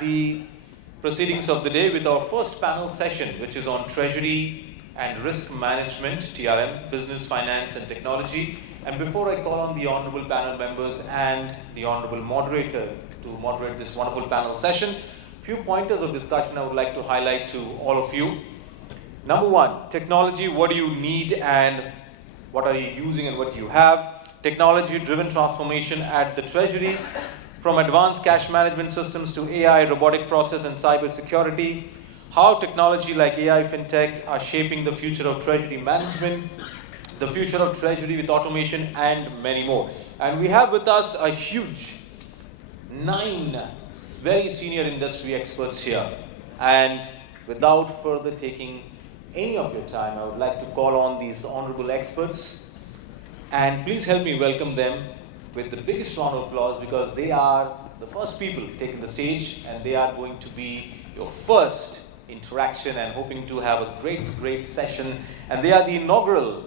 the proceedings of the day with our first panel session, which is on Treasury and Risk Management, TRM, Business, Finance and Technology. And before I call on the honorable panel members and the honorable moderator to moderate this wonderful panel session, a few pointers of discussion I would like to highlight to all of you. Number one, technology, what do you need and what are you using and what do you have? Technology-driven transformation at the Treasury, from advanced cash management systems to AI, robotic process and cyber security. How technology like AI, fintech are shaping the future of Treasury management, the future of Treasury with automation and many more. And we have with us a huge 9 very senior industry experts here. And without further taking any of your time, I would like to call on these honorable experts. And please help me welcome them with the biggest round of applause, because they are the first people taking the stage and they are going to be your first interaction and hoping to have a great session. And they are the inaugural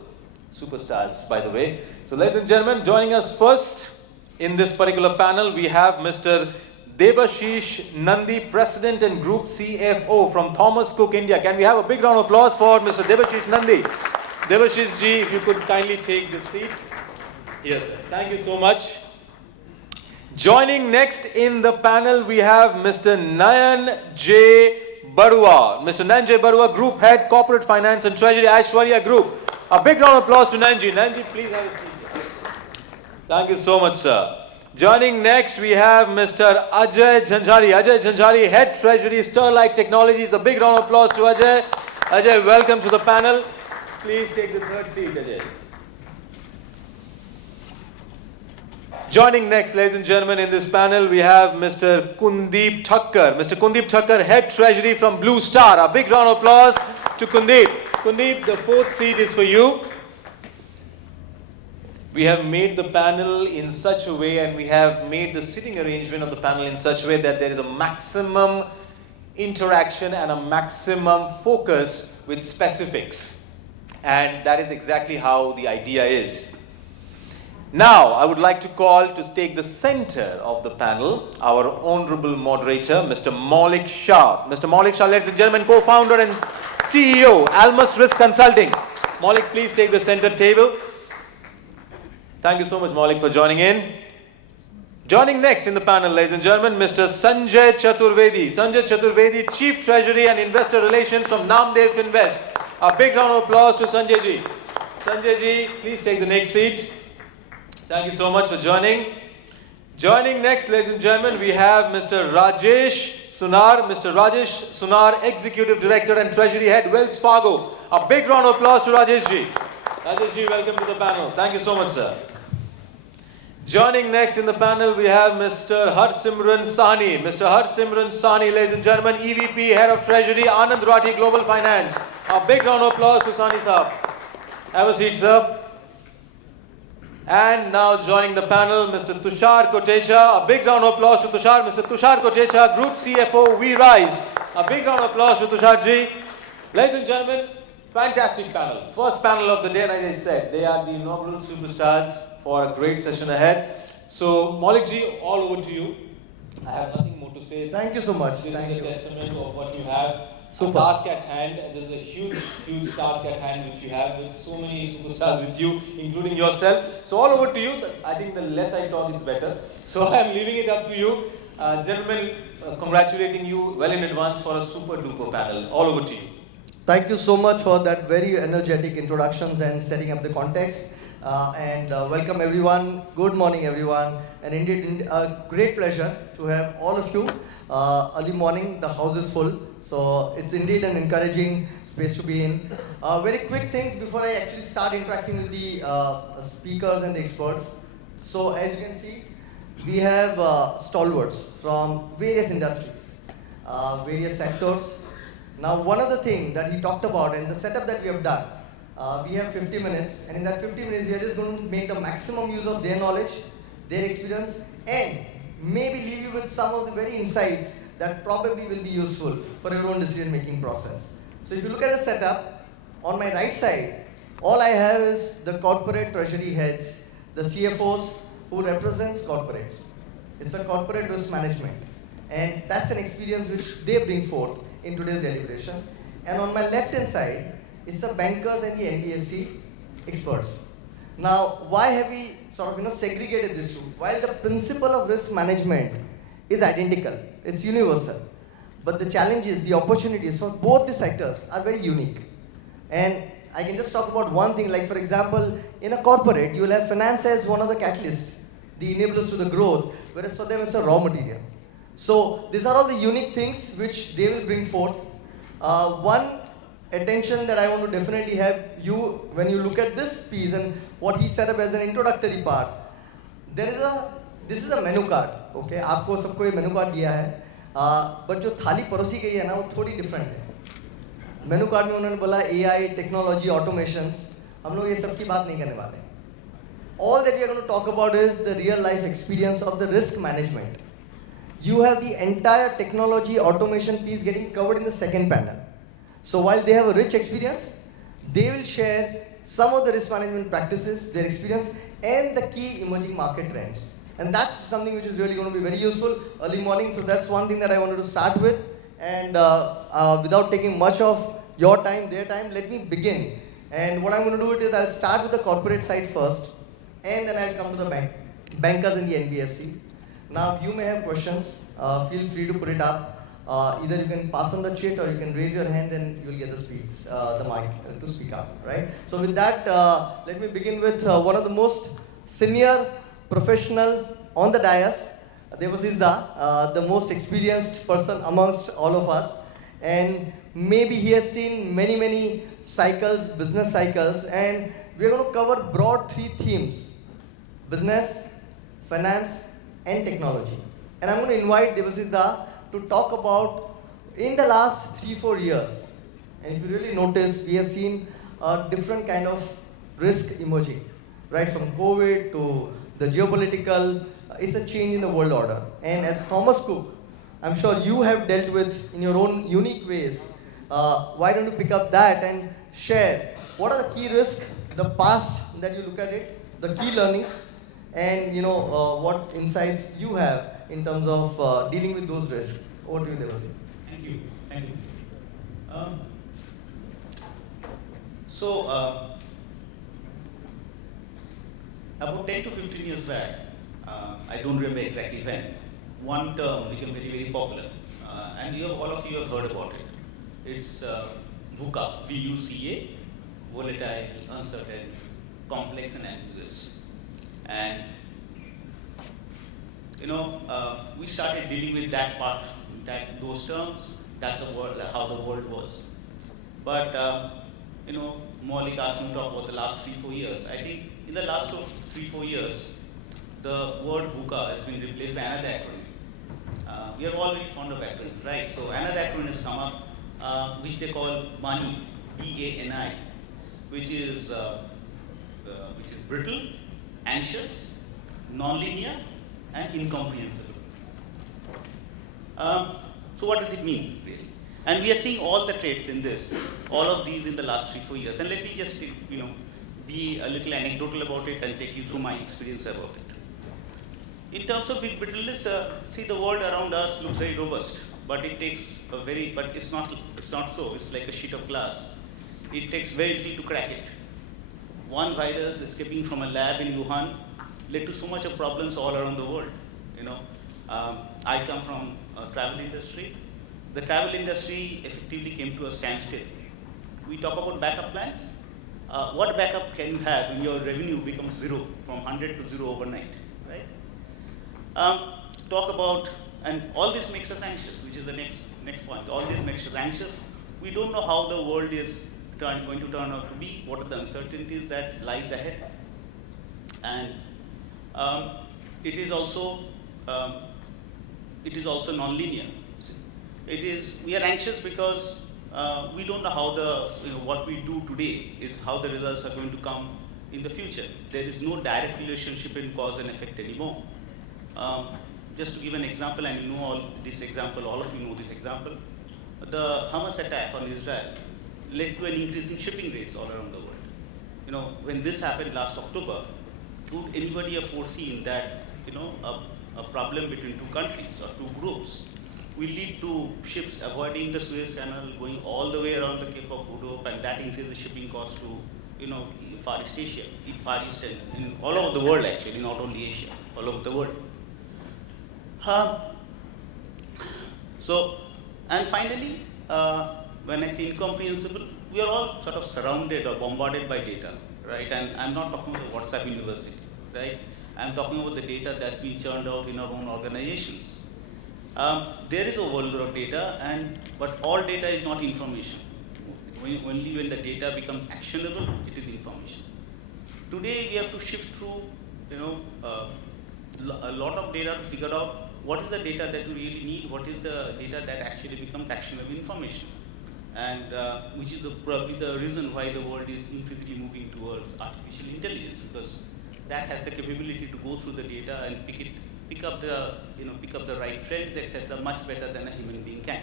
superstars, by the way. So ladies and gentlemen, joining us first in this particular panel, we have Mr. Debasis Nandy, President and Group CFO from Thomas Cook India. Can we have a big round of applause for Mr. Debasis Nandy? Debasis ji, if you could kindly take the seat. Yes, sir. Thank you so much. Joining next in the panel, we have Mr. Nayon Baruah. Mr. Nayon Baruah, Group Head, Corporate Finance and Treasury, Aishwarya Group. A big round of applause to Nandy. Nandy, please have a seat. Thank you so much, sir. Joining next, we have Mr. Ajay Jhanjhari. Ajay Jhanjhari, Head Treasury, Sterlite Technologies. A big round of applause to Ajay. Ajay, welcome to the panel. Please take the third seat, Ajay. Joining next, ladies and gentlemen, in this panel, we have Mr. Kundip Thakker. Mr. Kundip Thakker, Head Treasury from Blue Star. A big round of applause to Kundip. Kundip, the fourth seat is for you. We have made the panel in such a way, and we have made the sitting arrangement of the panel in such a way that there is a maximum interaction and a maximum focus with specifics. And that is exactly how the idea is. Now, I would like to call to take the center of the panel, our honorable moderator, Mr. Maulik Shah. Mr. Maulik Shah, ladies and gentlemen, co-founder and CEO, Almus Risk Consulting. Maulik, please take the center table. Thank you so much, Maulik, for joining in. Joining next in the panel, ladies and gentlemen, Mr. Sanjay Chaturvedi. Sanjay Chaturvedi, Chief Treasury and Investor Relations from Namdev Finvest. A big round of applause to Sanjay ji. Sanjay ji, please take the next seat. Thank you so much for joining. Joining next, ladies and gentlemen, we have Mr. Rajesh Sunar. Mr. Rajesh Sunar, Executive Director and Treasury Head, Wells Fargo. A big round of applause to Rajesh ji. Rajesh ji, welcome to the panel. Thank you so much, sir. Joining next in the panel, we have Mr. Harsimran Sahni. Mr. Harsimran Sahni, ladies and gentlemen, EVP-Head of Treasury, Anand, Rathi, Global Finance. A big round of applause to Sahni sahab. Have a seat, sir. And now joining the panel, Mr. Tushar, Kotecha. A big round of applause to Tushar. Mr. Tushar, Kotecha, Group CFO, WeRize. A big round of applause to Tushar ji. Ladies and gentlemen, fantastic panel. First panel of the day, and as I said, they are the inaugural superstars for a great session ahead. So, Maulik ji, all over to you. I have nothing more to say. Thank you so much. This is a testament of what you have. Super. A task at hand. There's a huge task at hand which you have with so many superstars with you, including yourself. So, all over to you. I think the less I talk, it's better. So, I am leaving it up to you. Gentlemen, congratulating you well in advance for a super duper panel. All over to you. Thank you so much for that very energetic introductions and setting up the context. Welcome everyone. Good morning everyone. And indeed a great pleasure to have all of you. Early morning, the house is full. So it's indeed an encouraging space to be in. Very quick things before I actually start interacting with the speakers and the experts. So as you can see, we have stalwarts from various industries, various sectors. Now one other thing that he talked about and the setup that we have done, we have 50 minutes, and in that 50 minutes we are just going to make the maximum use of their knowledge, their experience, and maybe leave you with some of the very insights that probably will be useful for your own decision making process. So if you look at the setup, on my right side, all I have is the corporate treasury heads, the CFOs who represents corporates. It's a corporate risk management. And that's an experience which they bring forth in today's deliberation. And on my left-hand side, it's the bankers and the NBFC experts. Now, why have we sort of segregated this two? While the principle of risk management is identical, it's universal, but the challenges, the opportunities for both the sectors are very unique. And I can just talk about one thing, like for example, in a corporate, you will have finance as one of the catalysts, the enablers to the growth, whereas for them it's a raw material. So these are all the unique things which they will bring forth. One attention that I want to definitely have you, when you look at this piece and what he set up as an introductory part, this is a menu card, okay? आपको सबको ये menu card दिया है, but जो थाली परोसी गई है ना, वो थोड़ी different है. मेनू कार्ड में उन्होंने बोला AI, टेक्नोलॉजी, ऑटोमेशंस, हम लोग ये सब की बात नहीं करने वाले. All that we are going to talk about is the real life experience of the risk management. You have the entire technology automation piece getting covered in the second panel. So while they have a rich experience, they will share some of the risk management practices, their experience, and the key emerging market trends. And that's something which is really going to be very useful early morning. So that's one thing that I wanted to start with. And without taking much of your time, their time, let me begin. And what I'm going to do is I'll start with the corporate side first, and then I'll come to the bankers in the NBFC. Now, you may have questions. Feel free to put it up. Either you can pass on the chat or you can raise your hand and you'll get the mic to speak up, right? So with that, let me begin with one of the most senior professional on the dais, Debasis, the most experienced person amongst all of us. And maybe he has seen many cycles, business cycles, and we're going to cover broad three themes: business, finance, and technology. And I'm going to invite Debasis to talk about in the last 3-4 years. And if you really notice, we have seen a different kind of risk emerging, right? From COVID to the geopolitical, it's a change in the world order. And as Thomas Cook, I'm sure you have dealt with in your own unique ways. Why don't you pick up that and share what are the key risks, the past that you look at it, the key learnings, and what insights you have in terms of dealing with those risks. Over to you, Debasis. Thank you. About 10 to 15 years back, I don't remember exactly when, one term became very popular, and all of you have heard about it. It's VUCA, V-U-C-A, volatile, uncertain, complex, and ambiguous. And we started dealing with that part, those terms. That's the world, how the world was. But Maulik asked me to talk about the last 3-4 years. I think in the last 3-4 years, the word VUCA has been replaced by another acronym. We are all very fond of acronyms, right? So another acronym has come up, which they call BANI, B-A-N-I, which is brittle, anxious, non-linear, and incomprehensible. So what does it mean, really? And we are seeing all the traits in this, all of these in the last 3-4 years. And let me just, be a little anecdotal about it and take you through my experience about it. In terms of brittleness, see, the world around us looks very robust, but it takes but it's not so. It's like a sheet of glass. It takes very little to crack it. One virus escaping from a lab in Wuhan led to so much of problems all around the world. I come from a travel industry. The travel industry effectively came to a standstill. We talk about backup plans. What backup can you have when your revenue becomes zero, from 100 to 0 overnight, right? Talk about, and all this makes us anxious, which is the next point. All this makes us anxious. We don't know how the world is going to turn out to be. What are the uncertainties that lies ahead? And it is also non-linear. We are anxious because we don't know how what we do today is how the results are going to come in the future. There is no direct relationship in cause and effect anymore. Just to give an example, and you know all of you know this example, the Hamas attack on Israel led to an increase in shipping rates all around the world. When this happened last October, would anybody have foreseen that a problem between two countries or two groups will lead to ships avoiding the Suez Canal, going all the way around the Cape of Good Hope, and that increases shipping costs to, Far East Asia, Far East and in all over the world actually, not only Asia, all over the world. And finally, when I say incomprehensible, we are all sort of surrounded or bombarded by data, right? And I'm not talking about WhatsApp University, right? I'm talking about the data that's been churned out in our own organizations. There is a world of data, but all data is not information. Only when the data becomes actionable, it is information. Today, we have to shift through, a lot of data to figure out what is the data that we really need, what is the data that actually becomes actionable information, and which is probably the reason why the world is increasingly moving towards artificial intelligence, because that has the capability to go through the data and pick up the right trends, etc., much better than a human being can.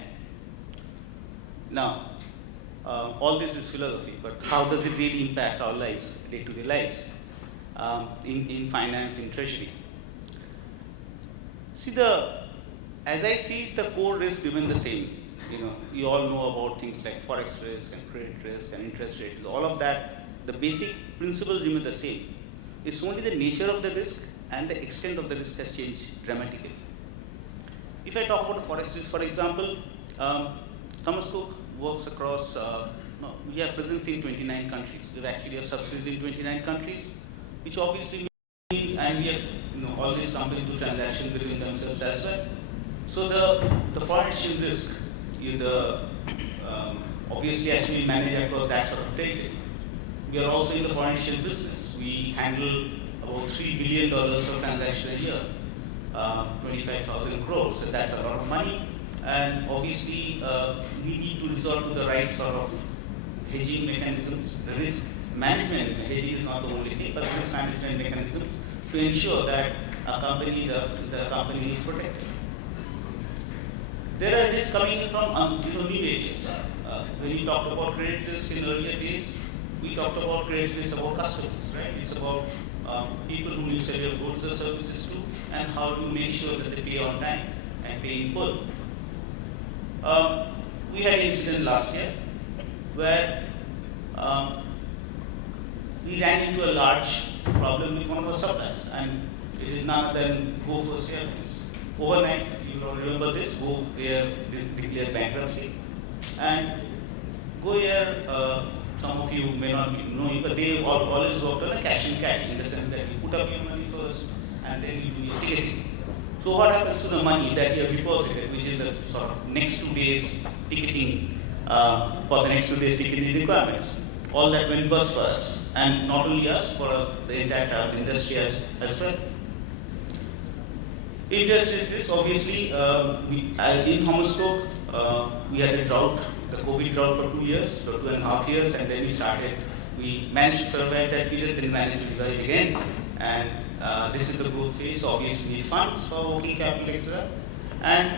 Now, all this is philosophy, but how does it really impact our lives, day-to-day lives, in finance, in treasury? See, as I see it, the core risk remain the same. You all know about things like forex risk and credit risk and interest rates. All of that, the basic principles remain the same. It's only the nature of the risk and the extent of the risk has changed dramatically. If I talk about forex risk, for example, Thomas Cook works across, we have presence in 29 countries. We actually have subsidiaries in 29 countries, which obviously means, and we have all these companies do transactions between themselves as well. So the foreign exchange risk is obviously actually managed across that sort of territory. We are also in the foreign exchange business. We handle about $3 billion of transactions a year, 25,000 crores. So that's a lot of money. And obviously, we need to resort to the right sort of hedging mechanisms. The risk management, hedging is not the only thing, but risk management mechanisms to ensure that the company is protected. There are risks coming in from new areas. When we talked about credit risk in earlier days, we talked about credit risk about customers, right? It's about people who you sell your goods or services to, and how to make sure that they pay on time and pay in full. We had an incident last year where we ran into a large problem with one of our suppliers, and it is none other than Go First Airlines. Overnight, you all remember this, Go Air declared bankruptcy, and Go Air, some of you may not know it, but they always worked on a cash and carry, in the sense that you put up your money first and then you do your ticketing. So what happens to the money that you have deposited, which is the sort of next 2 days ticketing, for the next 2 days ticketing requirements? All that went bust for us, and not only us, for the entire travel industry as well. Interest rates, obviously, in Thomas Cook, we had a drought, the COVID drought for 2 years, for 2.5 years, and then we managed to survive that period, then managed to revive again. And this is the growth phase, obviously need funds for working capital, etc. And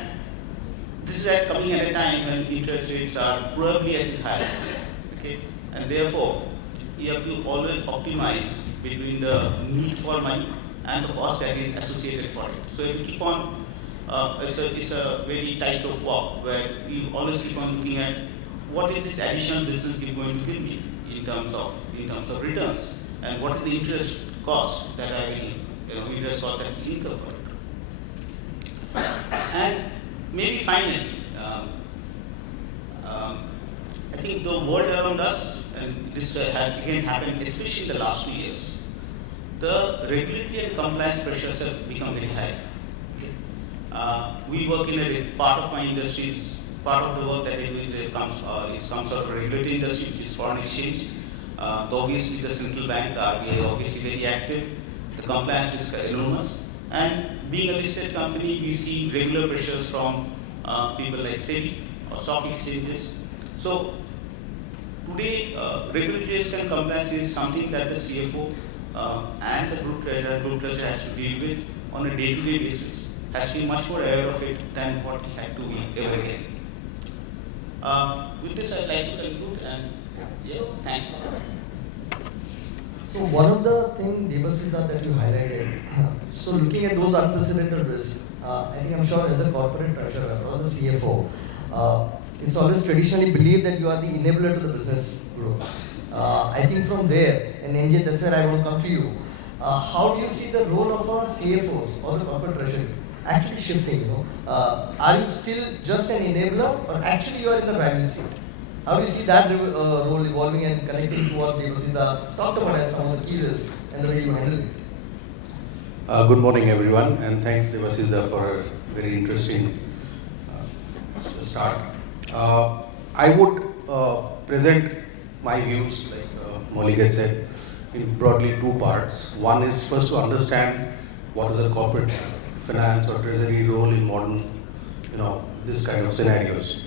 this is coming at a time when interest rates are probably at its highest. Okay? And therefore, you have to always optimize between the need for money and the cost that is associated for it. So if you keep on, it's a very tightrope walk where you always keep on looking at what is this additional business you're going to give me in terms of returns, and what is the interest cost that I will, interest cost that will incur for it. And maybe finally, I think the world around us, and this has again happened, especially in the last 2 years, the regulatory and compliance pressures have become very high. We work in a part of my industry, part of the work that I do comes out of regulatory industry, which is foreign exchange. Obviously, the central bank, the RBI, obviously very active. The compliance is enormous. And being a listed company, we see regular pressures from people like SEBI or stock exchanges. So today, regulatory risk and compliance is something that the CFO and the group treasurer has to deal with on a day-to-day basis, has to be much more aware of it than what he had to be ever again. With this, I'd like to conclude, and thanks. So one of the things, Debasis, that you highlighted, so looking at those unprecedented risks, I think I'm sure as a corporate treasurer or the CFO, it's always traditionally believed that you are the enabler to the business growth. I think from there, and NJ, that's where I want to come to you. How do you see the role of our CFOs or the corporate treasury actually shifting? Are you still just an enabler, or actually you are in the driving seat? How do you see that role evolving and connecting to what Debasis talked about as some of the key risks and the way you handle it? Good morning, everyone, and thanks, Debasis, for a very interesting start. I would present my views, like Maulik has said, in broadly two parts. One is first to understand what is a corporate finance or treasury role in modern, this kind of scenarios.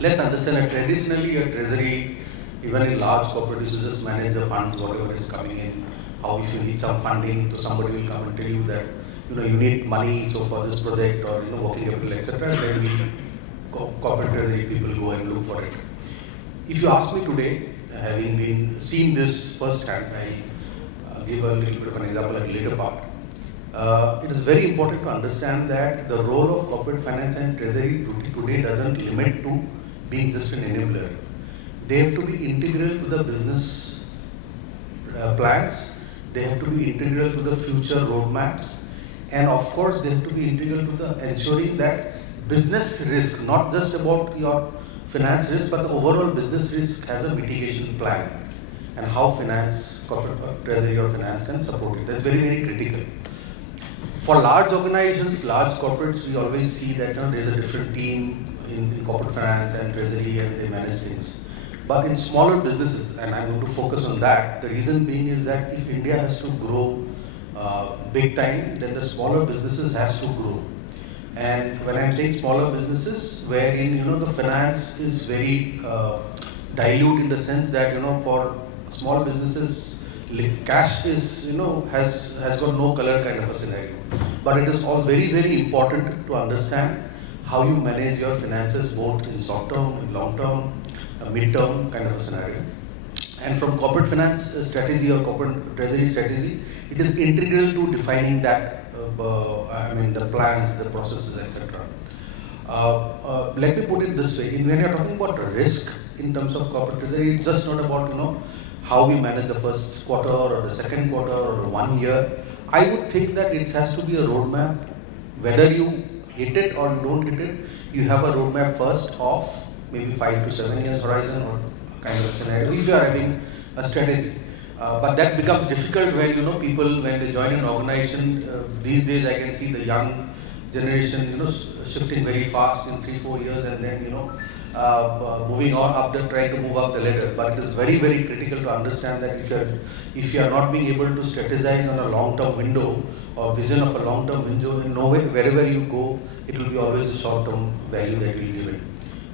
Let's understand that traditionally a treasury, even in large corporates, you just manage the funds, whatever is coming in. How if you need some funding, so somebody will come and tell you that you need money so for this project or working capital, etc. Then we corporate treasury people go and look for it. If you ask me today, having been seen this firsthand, I'll give a little bit of an example at a later part. It is very important to understand that the role of corporate finance and treasury today doesn't limit to being just an enabler. They have to be integral to the business plans. They have to be integral to the future roadmaps. And of course, they have to be integral to the ensuring that business risk, not just about your finance risk, but the overall business risk has a mitigation plan. And how finance, corporate treasury or finance can support it. That's very, very critical. For large organizations, large corporates, we always see that there's a different team in corporate finance and treasury and they manage things. But in smaller businesses, and I'm going to focus on that, the reason being is that if India has to grow big time, then the smaller businesses has to grow. And when I'm saying smaller businesses, wherein the finance is very dilute in the sense that for small businesses, cash is has got no color kind of a scenario. But it is all very, very important to understand how you manage your finances both in short term, in long term, mid-term kind of a scenario. And from corporate finance strategy or corporate treasury strategy, it is integral to defining that, the plans, the processes, etc. Let me put it this way: when you're talking about risk in terms of corporate treasury, it's just not about how we manage the first quarter or the second quarter or 1 year. I would think that it has to be a roadmap. Whether you hit it or you don't hit it, you have a roadmap first of maybe 5 to 7 years horizon or kind of scenario if you are having a strategy. But that becomes difficult when people, when they join an organization. These days I can see the young generation shifting very fast in 3-4 years and then moving on up the trying to move up the ladder. But it is very, very critical to understand that if you are not being able to strategize on a long-term window or vision of a long-term window, in no way, wherever you go, it will be always a short-term value that you will give it.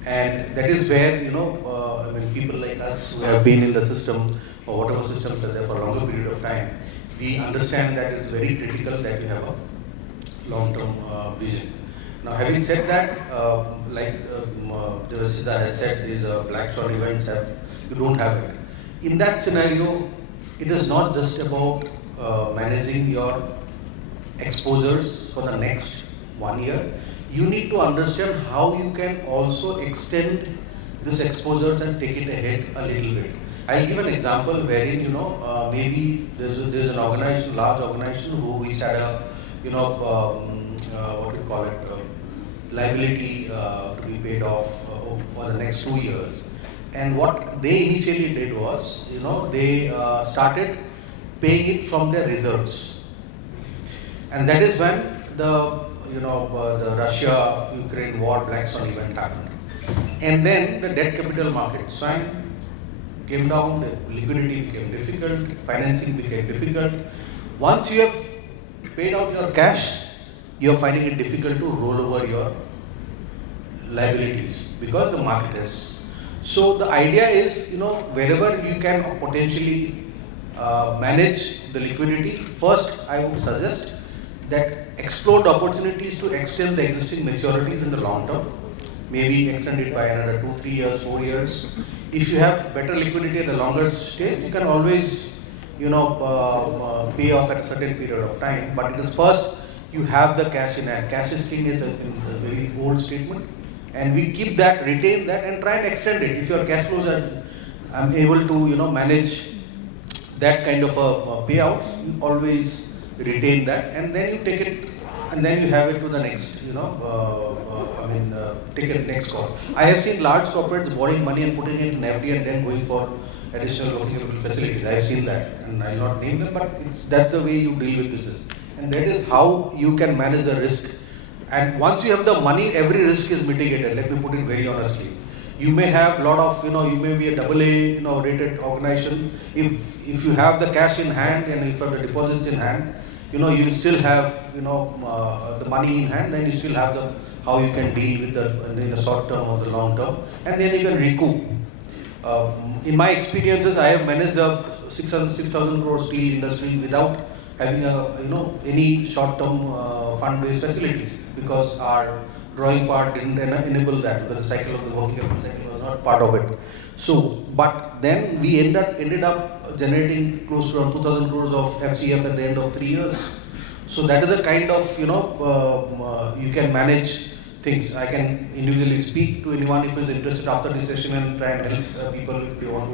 And that is where people like us who have been in the system or whatever systems are there for a longer period of time, we understand that it's very critical that you have a long-term vision. Now, having said that, Debasis has said, these black swan events you don't have it. In that scenario, it is not just about managing your exposures for the next 1 year. You need to understand how you can also extend this exposures and take it ahead a little bit. I'll give an example wherein maybe there's an organization, large organization which had a liability to be paid off for the next 2 years. And what they initially did was, they started paying it from their reserves. And that is when the Russia-Ukraine war black swan event happened. And then the debt capital market came down, the liquidity became difficult, financing became difficult. Once you have paid out your cash, you are finding it difficult to roll over your liabilities because the market is. So the idea is, wherever you can potentially manage the liquidity, first I would suggest that explore the opportunities to extend the existing maturities in the long term, maybe extend it by another 2, 3 years, 4 years. If you have better liquidity at a longer stage, you can always, pay off at a certain period of time. But it is first you have the cash in hand. Cash is king is a very old statement, and we keep that, retain that, and try and extend it. If your cash flows are able to manage that kind of a payouts, you always retain that, and then you take it, and then you have it to the next, take it next call. I have seen large corporates borrowing money and putting it in FD and then going for additional working capital facilities. I have seen that, and I will not name them, but that's the way you deal with business. And that is how you can manage the risk. And once you have the money, every risk is mitigated. Let me put it very honestly. You may have a lot of, you may be a AA, rated organization. If you have the cash in hand and if you have the deposits in hand, you will still have, the money in hand, and you still have how you can deal with in the short term or the long term, and then you can recoup. In my experiences, I have managed a 6,000 crore steel industry without having any short-term fund-based facilities, because our drawing part didn't enable that, because the cycle of the working capital cycle was not part of it. So, but then we ended up generating close to around 2,000 crores of FCF at the end of 3 years. So that is a kind of, you can manage things. I can individually speak to anyone if is interested after this session and try and help people if they want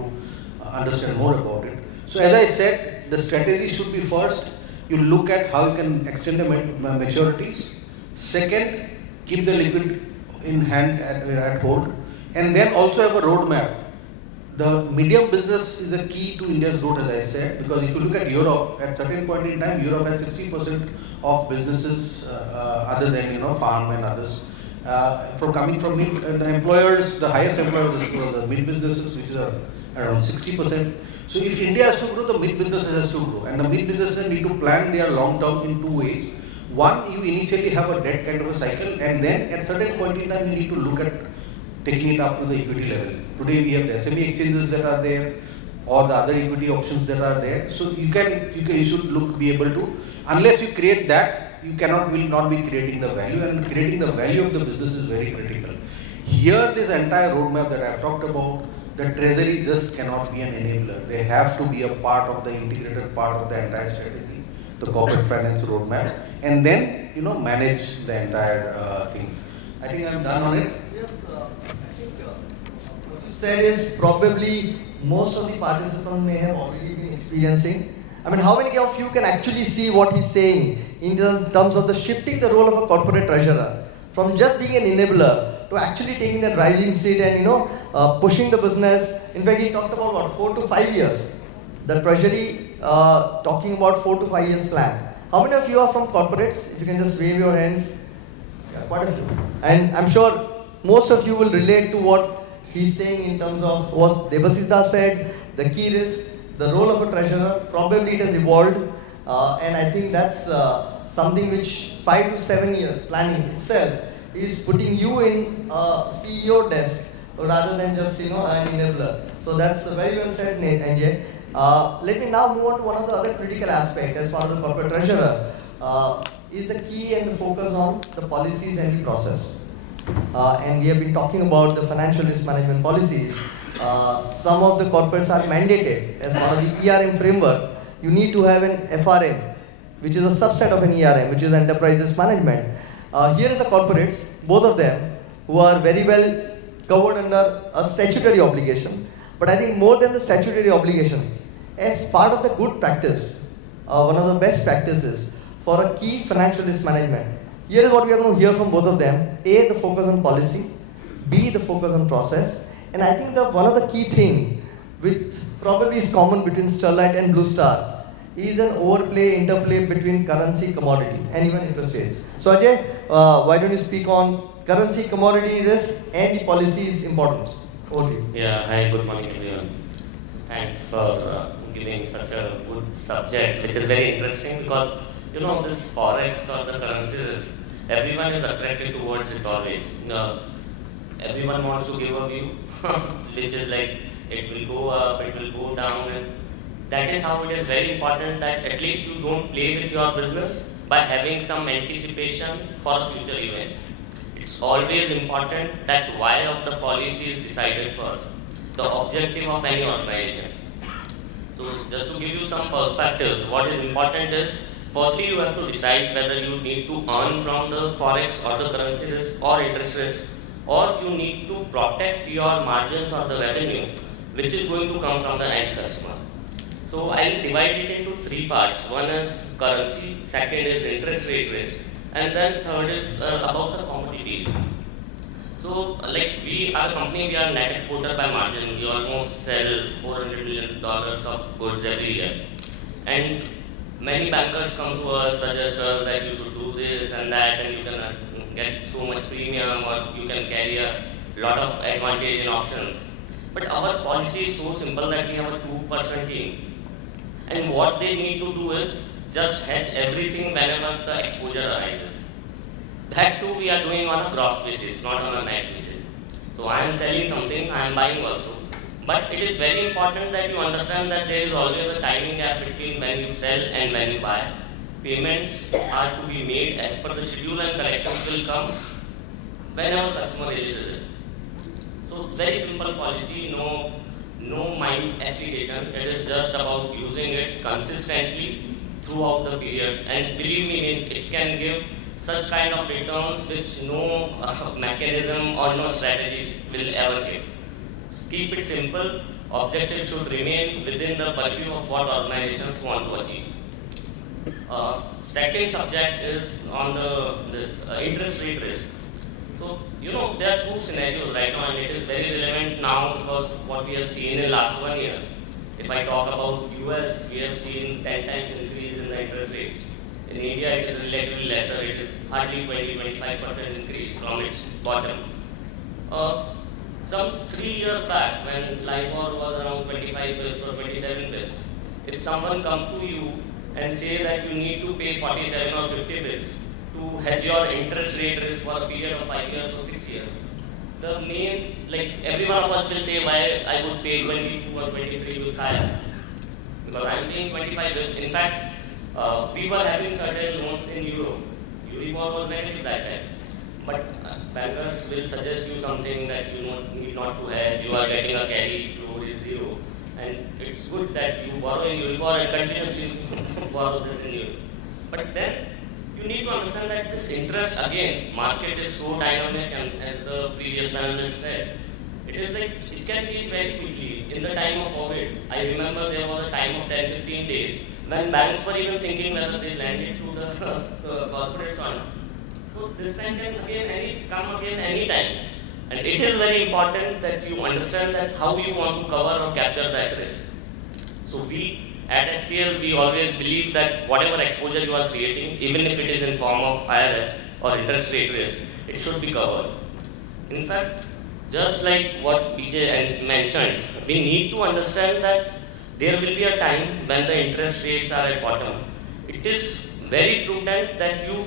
to understand more about it. So as I said, the strategy should be first, you look at how you can extend the maturities. Second, keep the liquid in hand at hold, and then also have a roadmap. The medium business is the key to India's growth, as I said, because if you look at Europe, at certain point in time, Europe had 60% of businesses other than farm and others. Coming from the employers, the highest employers were the mid businesses, which are around 60%. So if India has to grow, the mid businesses has to grow, and the mid businesses need to plan their long term in 2 ways. One, you initially have a debt kind of a cycle, and then at certain point in time, you need to look at taking it up to the equity level. Today we have the SME exchanges that are there, or the other equity options that are there. So you should be able to, unless you create that, will not be creating the value, and creating the value of the business is very critical. Here, this entire roadmap that I have talked about, the treasury just cannot be an enabler. They have to be a part of the integrated part of the entire strategy, the corporate finance roadmap, and then manage the entire thing. I think I'm done on it. Yes, I think what you said is probably most of the participants may have already been experiencing. I mean, how many of you can actually see what he's saying in terms of the shifting the role of a corporate treasurer from just being an enabler to actually taking the driving seat and pushing the business. In fact, he talked about what, 4 to 5 years. The treasury talking about 4 to 5 years plan. How many of you are from corporates? If you can just wave your hands. Yeah, quite a few. And I'm sure most of you will relate to what he's saying in terms of what Debasis said, the key risk, the role of a treasurer. Probably it has evolved, and I think that's something which 5 to 7 years planning itself is putting you in a CEO desk rather than just an enabler. So that's very well said, Sanjay. Let me now move on to one of the other critical aspects as part of the corporate treasurer is the key and the focus on the policies and the process. And we have been talking about the financial risk management policies. Some of the corporates are mandated as part of the ERM framework. You need to have an FRM, which is a subset of an ERM, which is enterprise risk management. Here is the corporates, both of them, who are very well covered under a statutory obligation. But I think more than the statutory obligation, as part of the good practice, one of the best practices for a key financial risk management. Here is what we are going to hear from both of them. A, the focus on policy. B, the focus on process. And I think one of the key things, which probably is common between Sterlite and Blue Star, is an interplay between currency, commodity, and even interest rates. So Ajay, why don't you speak on currency, commodity risk, and the policy's importance? Over to you. Yeah, hi, good morning everyone. Thanks for giving such a good subject, which is very interesting because this forex or the currency risk, everyone is attracted towards it always. Everyone wants to give a view, which is like it will go up, it will go down, and that is how it is very important that at least you don't play with your business by having some anticipation for a future event. It's always important that why of the policy is decided first, the objective of any organization. So just to give you some perspectives, what is important is Firstly, you have to decide whether you need to earn from the forex or the currency risk or interest risk, or you need to protect your margins or the revenue, which is going to come from the end customer. So I'll divide it into three parts. One is currency, second is interest rate risk, and then third is about the commodities. So, like we are a company, we are net exporter by margin. We almost sell $400 million of goods every year. And many bankers come to us, suggest us that you should do this and that, and you can get so much premium, or you can carry a lot of advantage in options. But our policy is so simple that we have a 2% team. And what they need to do is just hedge everything whenever the exposure arises. That too we are doing on a gross basis, not on a net basis. So I am selling something, I am buying also. But it is very important that you understand that there is always a timing gap between when you sell and when you buy. Payments are to be made as per the schedule, and collections will come whenever customer releases it. So very simple policy, no mind application. It is just about using it consistently throughout the period. And believe me, means it can give such kind of returns which no mechanism or no strategy will ever give. Keep it simple. Objectives should remain within the purview of what organizations want to achieve. Second subject is on this interest rate risk. So, there are two scenarios right now, and it is very relevant now because what we have seen in last 1 year. If I talk about US, we have seen 10 times increase in the interest rates. In India, it is relatively lesser. It is hardly 20-25% increase from its bottom. Some 3 years back, when LIBOR was around 25 bits or 27 bits, if someone comes to you and say that you need to pay 47 or 50 bits to hedge your interest rate risk for a period of 5 years or 6 years, the main, every one of us will say why I would pay 22 or 23 bits higher. Because I'm paying 25 bits. In fact, we were having certain loans in Europe. Euribor was negative that time. But bankers will suggest you something that you need not to hedge. You are getting a carry, flow is zero. And it's good that you borrow in Euribor and continuously borrow this in Europe. But then you need to understand that this interest, again, market is so dynamic, and as the previous panelist said, it can change very quickly. In the time of COVID, I remember there was a time of 10-15 days when banks were even thinking whether they lend it to the corporates or not. So this time can come again any time. And it is very important that you understand that how you want to cover or capture that risk. So we at SCL, we always believe that whatever exposure you are creating, even if it is in form of IRS or interest rate risk, it should be covered. In fact, just like what BJ mentioned, we need to understand that there will be a time when the interest rates are at bottom. It is very prudent that you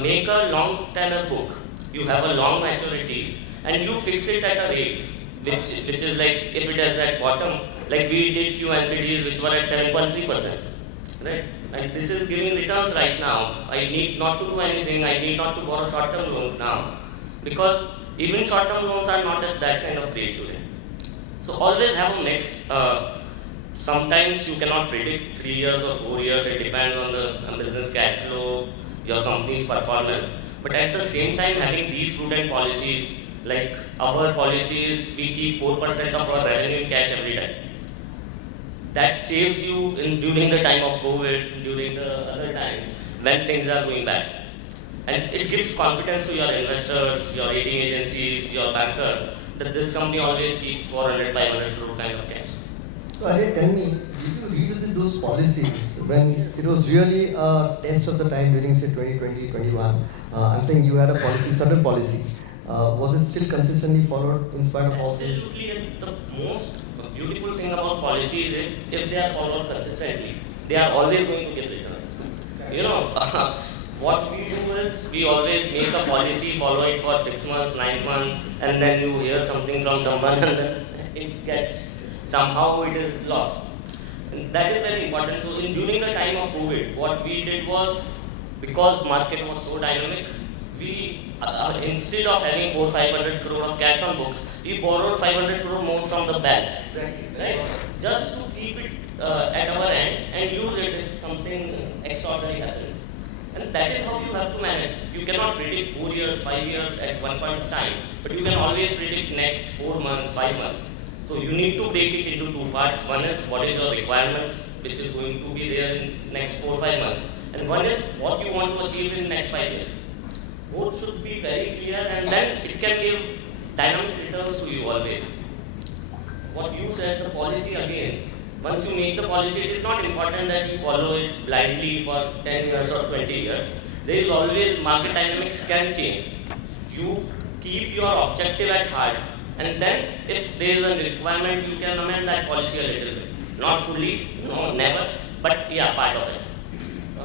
make a long tenor book. You have a long maturities and you fix it at a rate which is like, if it is at bottom, like we did few NCDs which were at 7.3%, right? And this is giving returns right now. I need not to do anything. I need not to borrow short-term loans now, because even short-term loans are not at that kind of rate today. So always have a mix. Sometimes you cannot predict 3 years or 4 years. It depends on the business cash flow, your company's performance. But at the same time, having these prudent policies, like our policies, we keep 4% of our revenue in cash every time. That saves you during the time of COVID, during the other times when things are going bad. And it gives confidence to your investors, your rating agencies, your bankers, that this company always keeps 400, 500 crore kind of cash. So Ajay, tell me, did you revisit those policies when it was really a test of the time during say 2020, 21? I'm saying you had a policy, certain policy. Was it still consistently followed in spite of all this? Absolutely, and the most beautiful thing about policies is if they are followed consistently, they are always going to give returns. What we do is we always make a policy, follow it for 6 months, 9 months, and then you hear something from someone and then it gets, somehow it is lost. And that is very important. So during the time of COVID, what we did was, because market was so dynamic, instead of having 400-500 crore of cash on books, we borrowed 500 crore more from the banks, right? Just to keep it at our end and use it if something extraordinary happens. And that is how you have to manage. You cannot predict 4 years, 5 years at one point of time, but you can always predict next 4 months, 5 months. So you need to break it into two parts. One is what is your requirements, which is going to be there in next 4 or 5 months. And one is what you want to achieve in next 5 years. Both should be very clear, and then it can give dynamic returns to you always. What you said, the policy again, once you make the policy, it is not important that you follow it blindly for 10 years or 20 years. There is always market dynamics can change. You keep your objective at heart, and then if there is a requirement, you can amend that policy a little bit. Not fully, no, never, but yeah, part of it.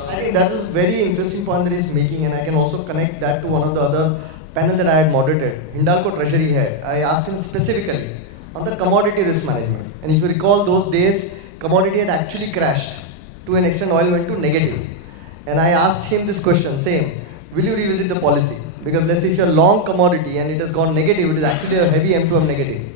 I think that is a very interesting point that he's making, and I can also connect that to one of the other panel that I had moderated, Hindalco Treasury Head. I asked him specifically on the commodity risk management. And if you recall those days, commodity had actually crashed. To an extent, oil went to negative. And I asked him this question, same, will you revisit the policy? Because let's say if you're long commodity and it has gone negative, it is actually a heavy M2M negative.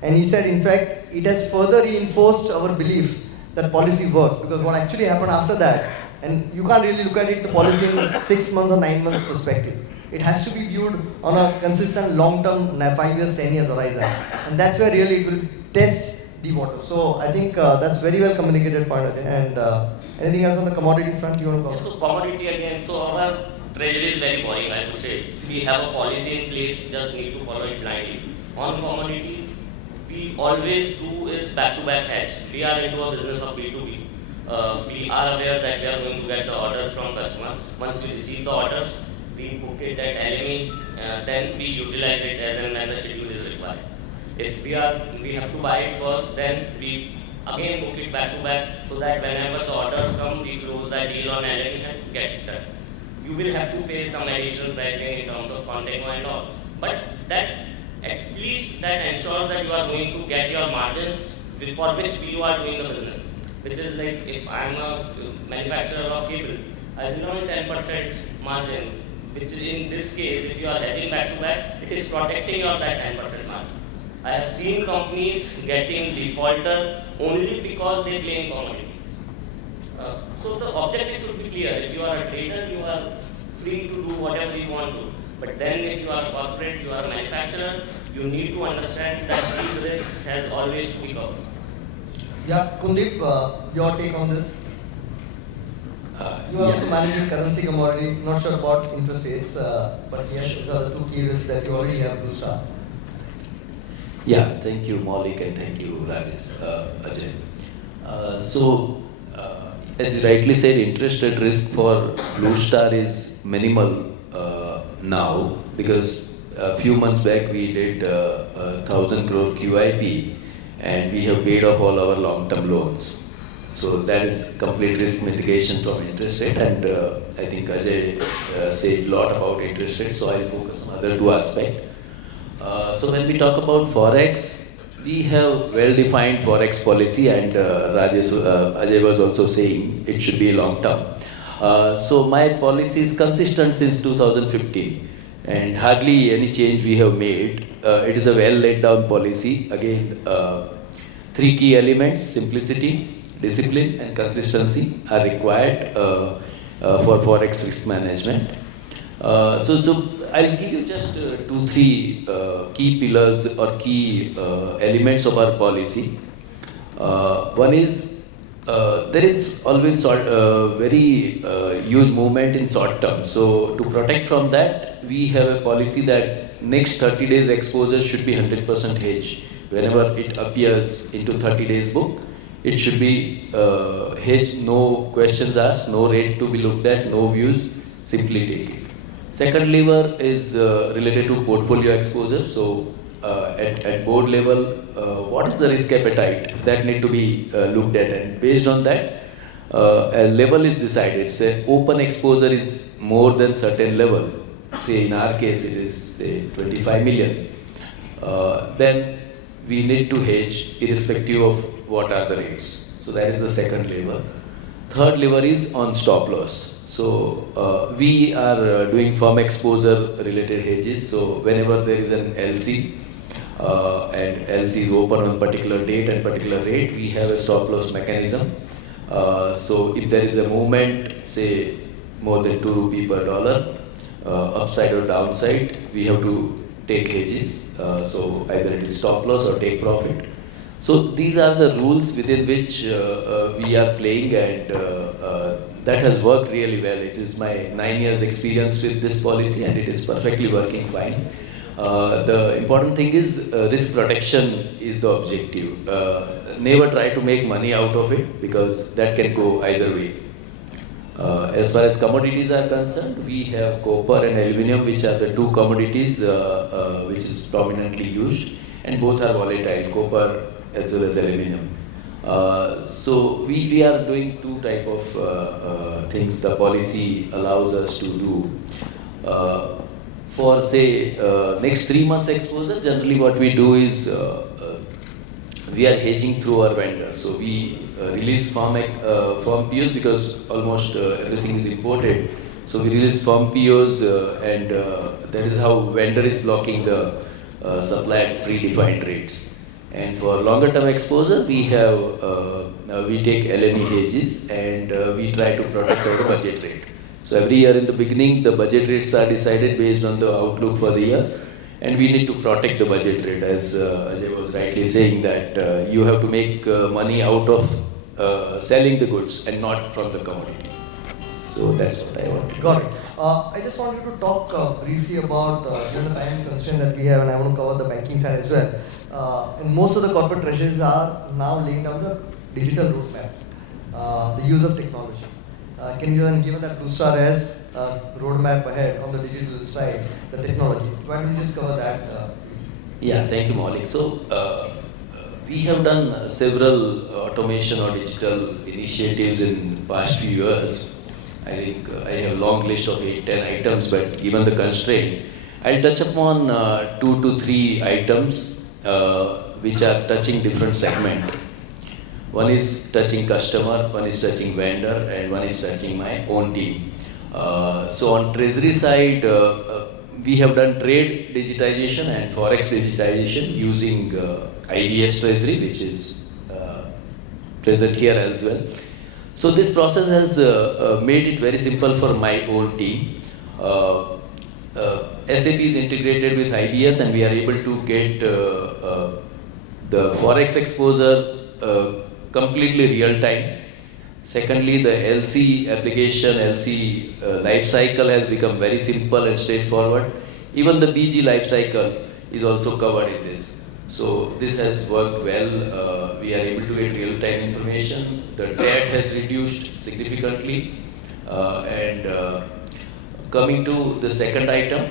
And he said, in fact, it has further reinforced our belief that policy works. Because what actually happened after that, and you can't really look at it, the policy in 6 months or 9 months perspective. It has to be viewed on a consistent long-term 5 years, 10 years horizon. And that's where really it will test the water. So I think that's very well communicated point. And anything else on the commodity front you want to cover? So commodity again, so our treasury is very boring, I would say. We have a policy in place, just need to follow it blindly. On commodities, we always do is back-to-back hedge. We are into a business of B2B. We are aware that we are going to get the orders from customers. Once we receive the orders, we book it at LME, then we utilize it as and when the schedule is required. If we have to buy it first, then we again book it back to back, so that whenever the orders come, we close that deal on LME and get it done. You will have to pay some additional pricing in terms of container and all, but that at least that ensures that you are going to get your margins for which you are doing the business. Which is like, if I am a manufacturer of cable, I will earn 10% margin, which is in this case, if you are hedging back to back, it is protecting your that 10% margin. I have seen companies getting defaulter only because they play in commodities. So the objective should be clear. If you are a trader, you are free to do whatever you want to. But then if you are a corporate, you are a manufacturer, you need to understand that these risks has always to be covered. Yeah, Kundip, your take on this? You are also managing currency commodity, not sure about interest rates, but yes, these are the two key risks that you already have to start. Yeah, thank you Maulik and thank you Rajesh, Ajay. As you rightly said, interest rate risk for Blue Star is minimal now, because a few months back we did 1,000 crore QIP and we have paid off all our long-term loans. So that is complete risk mitigation from interest rate, and I think Ajay said a lot about interest rate, so I'll focus on other two aspects. So when we talk about Forex, we have well-defined Forex policy, and Ajay was also saying it should be long-term. So my policy is consistent since 2015, and hardly any change we have made. It is a well-laid down policy. Again, three key elements: simplicity, discipline and consistency are required for Forex risk management. So I'll give you just 2-3 key pillars or key elements of our policy. One is there is always very huge movement in short term. So to protect from that, we have a policy that next 30 days exposure should be 100% hedged. Whenever it appears into 30 days book, it should be hedged, no questions asked, no rate to be looked at, no views, simply take it. Second lever is related to portfolio exposure. So at board level, what is the risk appetite that need to be looked at, and based on that, a level is decided. Say open exposure is more than certain level. Say in our case it is say 25 million. Then we need to hedge irrespective of what are the rates. So that is the second lever. Third lever is on stop loss. So we are doing firm exposure related hedges. So whenever there is an LC and LC is open on particular date and particular rate, we have a stop loss mechanism. So if there is a movement, say more than 2 rupee per dollar, upside or downside, we have to take hedges. So either it is stop loss or take profit. So these are the rules within which we are playing, and that has worked really well. It is my 9 years experience with this policy and it is perfectly working fine. The important thing is risk protection is the objective. Never try to make money out of it, because that can go either way. As far as commodities are concerned, we have copper and aluminum, which are the two commodities which is prominently used, and both are volatile, copper as well as aluminum. So we are doing two type of things the policy allows us to do. For say next 3 months exposure, generally what we do is we are hedging through our vendor. So we release firm POs, because almost everything is imported. So we release firm POs and that is how vendor is locking the supply at predefined rates. And for longer term exposure, we have we take LME hedges and we try to protect our budget rate. So every year in the beginning, the budget rates are decided based on the outlook for the year, and we need to protect the budget rate, as Ajay was rightly saying, that you have to make money out of selling the goods and not from the commodity. So that's what I want to do. Got it. I just wanted to talk briefly about the time constraint that we have, and I want to cover the banking side as well. And most of the corporate treasuries are now laying down the digital roadmap, the use of technology. Can you then give that Tushar as roadmap ahead on the digital side, the technology? Why don't you just cover that? Yeah, thank you, Maulik. So we have done several automation or digital initiatives in past few years. I think I have a long list of 8-10 items, but given the constraint, I'll touch upon 2 to 3 items which are touching different segments. One is touching customer, one is touching vendor, and one is touching my own team. So on treasury side, we have done trade digitization and forex digitization using IBS treasury, which is present here as well. So this process has made it very simple for my own team. SAP is integrated with IBS, and we are able to get the forex exposure completely real time. Secondly, the LC application, LC life cycle has become very simple and straightforward. Even the BG life cycle is also covered in this. So this has worked well. We are able to get real time information. The debt has reduced significantly. And coming to the second item,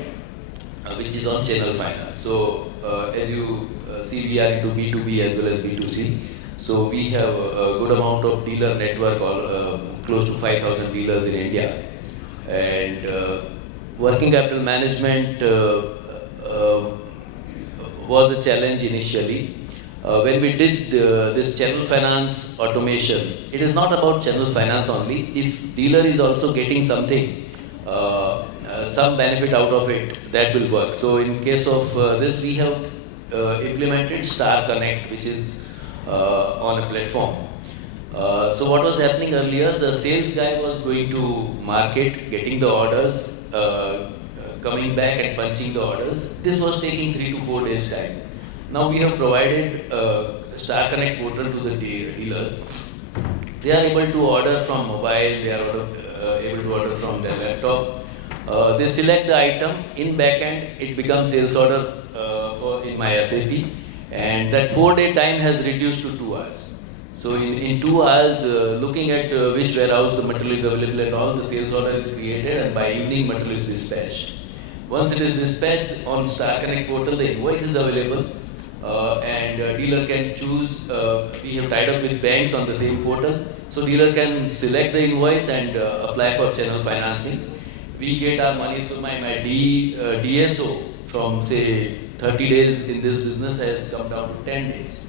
which is on channel finance. So as you see, we are into B2B as well as B2C. So we have a good amount of dealer network, close to 5,000 dealers in India. And working capital management was a challenge initially. When we did this channel finance automation, it is not about channel finance only. If dealer is also getting something, some benefit out of it, that will work. So in case of this, we have implemented Star Connect, which is on a platform. So what was happening earlier, the sales guy was going to market, getting the orders, coming back and punching the orders. This was taking 3 to 4 days time. Now we have provided Star Connect portal to the dealers. They are able to order from mobile, they are able to order from their laptop. They select the item, in backend it becomes sales order in my SAP. And that 4-day time has reduced to 2 hours. So in 2 hours, looking at which warehouse the material is available and all, the sales order is created, and by evening material is dispatched. Once it is dispatched on Star Connect portal, the invoice is available, and dealer can choose. We have tied up with banks on the same portal, so dealer can select the invoice and apply for channel financing. We get our money. So my DSO from say 30 days in this business has come down to 10 days.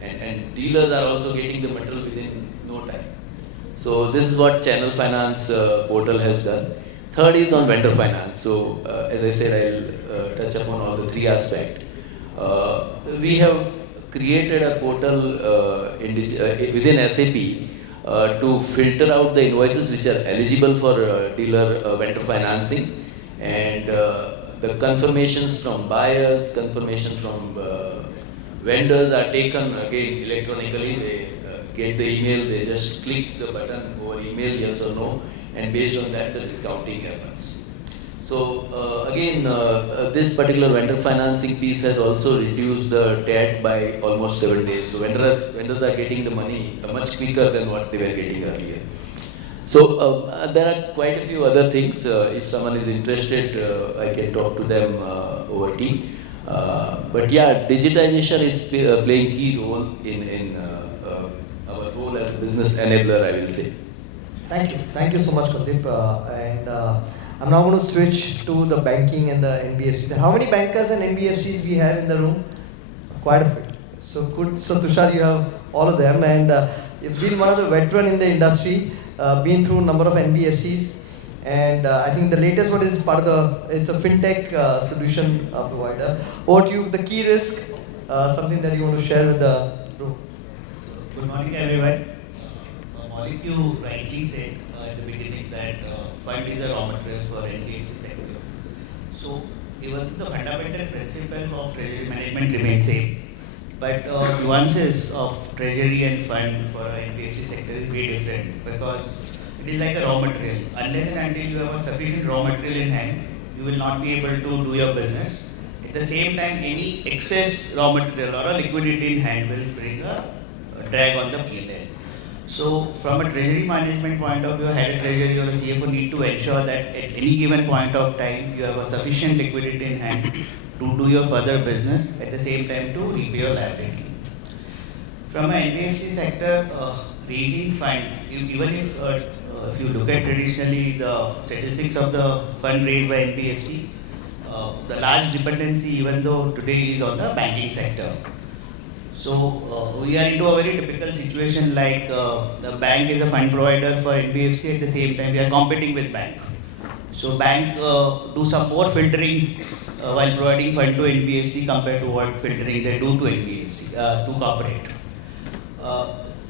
And dealers are also getting the material within no time. So this is what Channel Finance portal has done. Third is on vendor finance. So as I said, I'll touch upon all the three aspects. We have created a portal within SAP to filter out the invoices which are eligible for dealer vendor financing, and the confirmations from buyers, confirmation from vendors are taken again electronically. They get the email, they just click the button over email, yes or no, and based on that the discounting happens. So again, this particular vendor financing piece has also reduced the TAT by almost 7 days. So vendors are getting the money much quicker than what they were getting earlier. So there are quite a few other things. If someone is interested, I can talk to them over tea. But yeah, digitization is playing key role in our role as a business enabler, I will say. Thank you so much, Kundip. I'm now going to switch to the banking and the NBFCs. How many bankers and NBFCs we have in the room? Quite a few. So Tushar, you have all of them, and you've been one of the veteran in the industry, been through a number of NBFCs, and I think the latest one is part of it's a fintech solution provider. Over to you, the key risk, something that you want to share with the group. Good morning, everyone. Maulik, you rightly said at the beginning that fund is a raw material for NBFC sector. So even the fundamental principles of treasury management remain same, but nuances of treasury and fund for NBFC sector is very different, because it is like a raw material. Unless and until you have a sufficient raw material in hand, you will not be able to do your business. At the same time, any excess raw material or a liquidity in hand will bring a drag on the P&L. So from a treasury management point of view, head of treasury or a CFO need to ensure that at any given point of time, you have a sufficient liquidity in hand to do your further business, at the same time to repay your liability. From an NBFC sector, raising fund, even if you look at traditionally the statistics of the fund raised by NBFC, the large dependency, even though today, is on the banking sector. So we are into a very typical situation like the bank is a fund provider for NBFC, at the same time we are competing with bank. So bank do some more filtering while providing fund to NBFC compared to what filtering they do to NBFC, to corporate.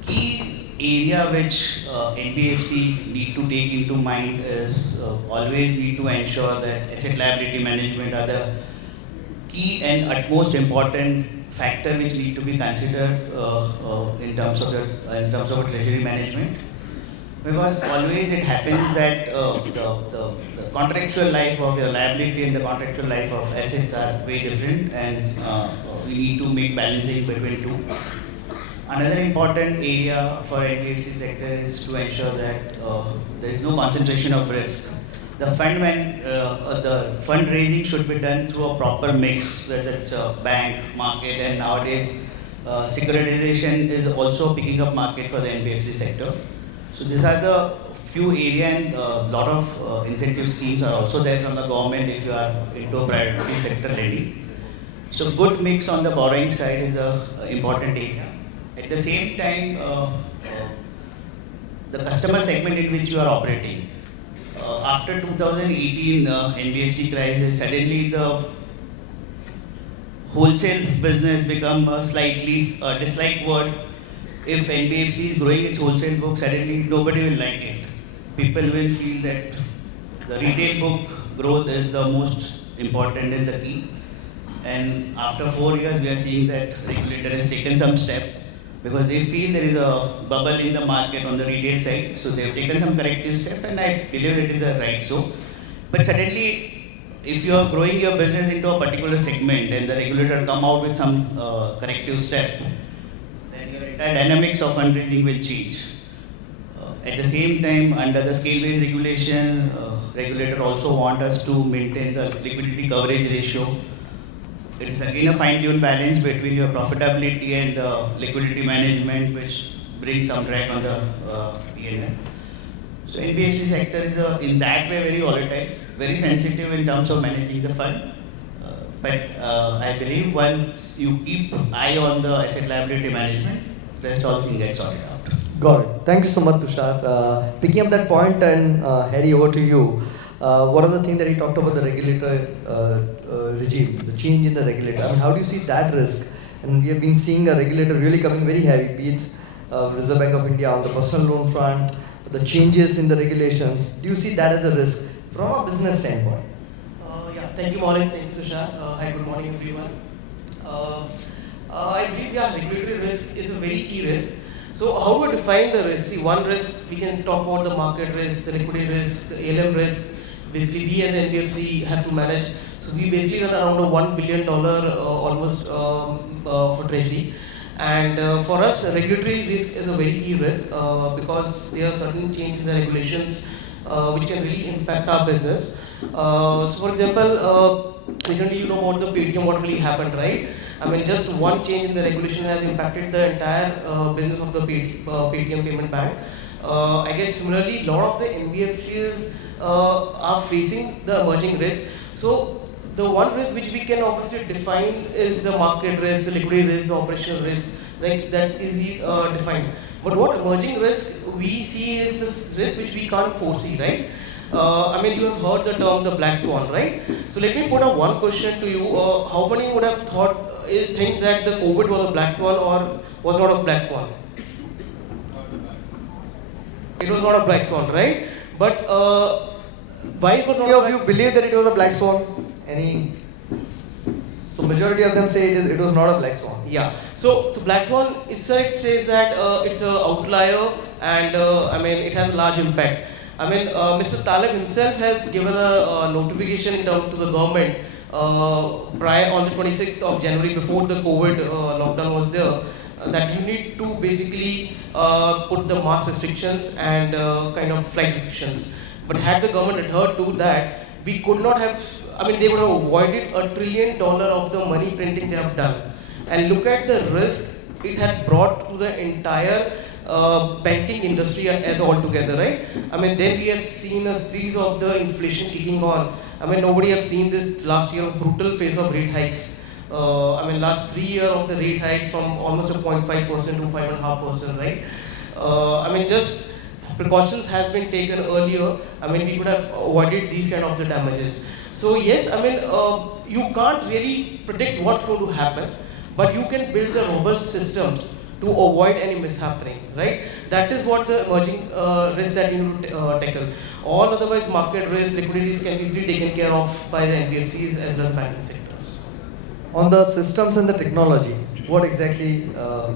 Key area which NBFC need to take into mind is always need to ensure that asset liability management are the key and utmost important factor which need to be considered in terms of treasury management, because always it happens that the contractual life of your liability and the contractual life of assets are very different, and we need to make balancing between two. Another important area for NBFC sector is to ensure that there is no concentration of risk. The fundraising should be done through a proper mix, whether it's a bank, market, and nowadays securitization is also picking up market for the NBFC sector. So these are the few areas, and a lot of incentive schemes are also there from the government if you are into priority sector lending. So good mix on the borrowing side is an important area. At the same time, the customer segment in which you are operating. After 2018 NBFC crisis, suddenly the wholesale business become a slightly disliked word. If NBFC is growing its wholesale book, suddenly nobody will like it. People will feel that the retail book growth is the most important and the key. And after 4 years, we are seeing that regulator has taken some step, because they feel there is a bubble in the market on the retail side. So they have taken some corrective step, and I believe it is a right so. But suddenly, if you are growing your business into a particular segment and the regulator come out with some corrective step, then your entire dynamics of fundraising will change. At the same time, under the scale-based regulation, regulator also want us to maintain the liquidity coverage ratio. It is again a fine-tuned balance between your profitability and liquidity management, which brings some drag on the P&L. So NBFC sector is in that way very volatile, very sensitive in terms of managing the fund. But I believe once you keep eye on the asset liability management, rest all things get sorted out. Got it. Thank you so much, Tushar. Picking up that point and Harry, over to you. One of the things that he talked about the regulator regime, the change in the regulator. I mean, how do you see that risk? And we have been seeing a regulator really coming very heavy, be it Reserve Bank of India on the personal loan front, the changes in the regulations. Do you see that as a risk from a business standpoint? Yeah, thank you, Maulik. Thank you, Tushar. Hi, good morning, everyone. I believe, regulatory risk is a very key risk. So how do we define the risk? See, one risk, we can talk about the market risk, the liquidity risk, the ALM risk. Basically, we as an NBFC have to manage. So we basically run around a $1 billion almost for treasury. And for us, regulatory risk is a very key risk because there are certain changes in the regulations which can really impact our business. So for example, recently you know about the Paytm, what really happened, right? I mean, just one change in the regulation has impacted the entire business of the Paytm payment bank. I guess similarly, a lot of the NBFCs are facing the emerging risk. So the one risk which we can obviously define is the market risk, the liquidity risk, the operational risk. Like that's easy defined. But what emerging risk we see is this risk which we can't foresee, right? I mean, you have heard the term the black swan, right? So let me put up one question to you. How many would have thought thinks that the COVID was a black swan or was not a black swan? It was not a black swan, right? But why was not? Many of you believe that it was a black swan? Any? So majority of them say it was not a black swan. Yeah. So black swan itself says that it's an outlier and I mean it has a large impact. I mean Mr. Taleb himself has given a notification to the government prior on the 26th of January before the COVID lockdown was there that you need to basically put the mask restrictions and kind of flight restrictions. But had the government adhered to that, we could not have, I mean, they would have avoided $1 trillion of the money printing they have done. And look at the risk it had brought to the entire banking industry as altogether, right? I mean, then we have seen a series of the inflation kicking on. I mean, nobody has seen this last year of brutal phase of rate hikes. I mean, last 3 years of the rate hikes from almost a 0.5% to 5.5%, right? I mean, just precautions has been taken earlier. I mean, we could have avoided these kind of the damages. So yes, I mean, you can't really predict what's going to happen, but you can build the robust systems to avoid any mishappening, right? That is what the emerging risk that you need to tackle. All otherwise market risk, liquidity risk can be easily taken care of by the NBFCs as well as banking sectors. On the systems and the technology, what exactly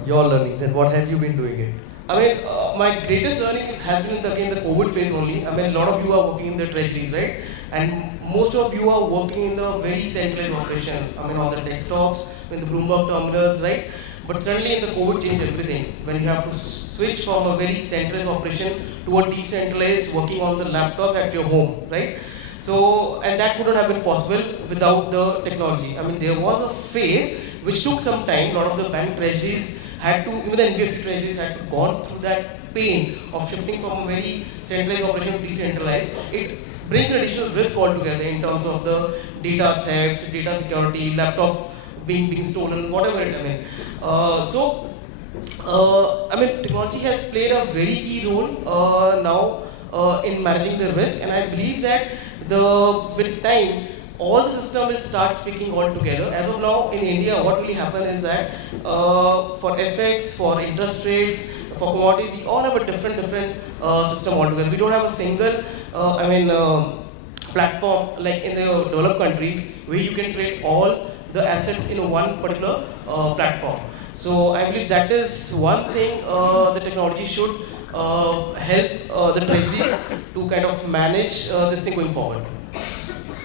your learnings and what have you been doing it? I mean, my greatest learning has been again the COVID phase only. I mean, a lot of you are working in the treasuries, right? And most of you are working in the very centralized operation. I mean, on the desktops, in the Bloomberg terminals, right? But suddenly in the COVID changed everything. When you have to switch from a very centralized operation to a decentralized working on the laptop at your home, right? So, and that couldn't have been possible without the technology. I mean, there was a phase which took some time. A lot of the bank treasuries had to, even the NBFC treasuries had to gone through that pain of shifting from a very centralized operation to decentralized. It brings additional risk altogether in terms of the data theft, data security, laptop being stolen, whatever it, I mean. I mean, technology has played a very key role now in managing the risk, and I believe that with time, all the system will start speaking all together. As of now, in India, what will happen is that for FX, for interest rates, for commodities, we all have a different system altogether. We don't have a single, platform like in the developed countries where you can trade all the assets in one particular platform. So I believe that is one thing the technology should help the treasuries to kind of manage this thing going forward.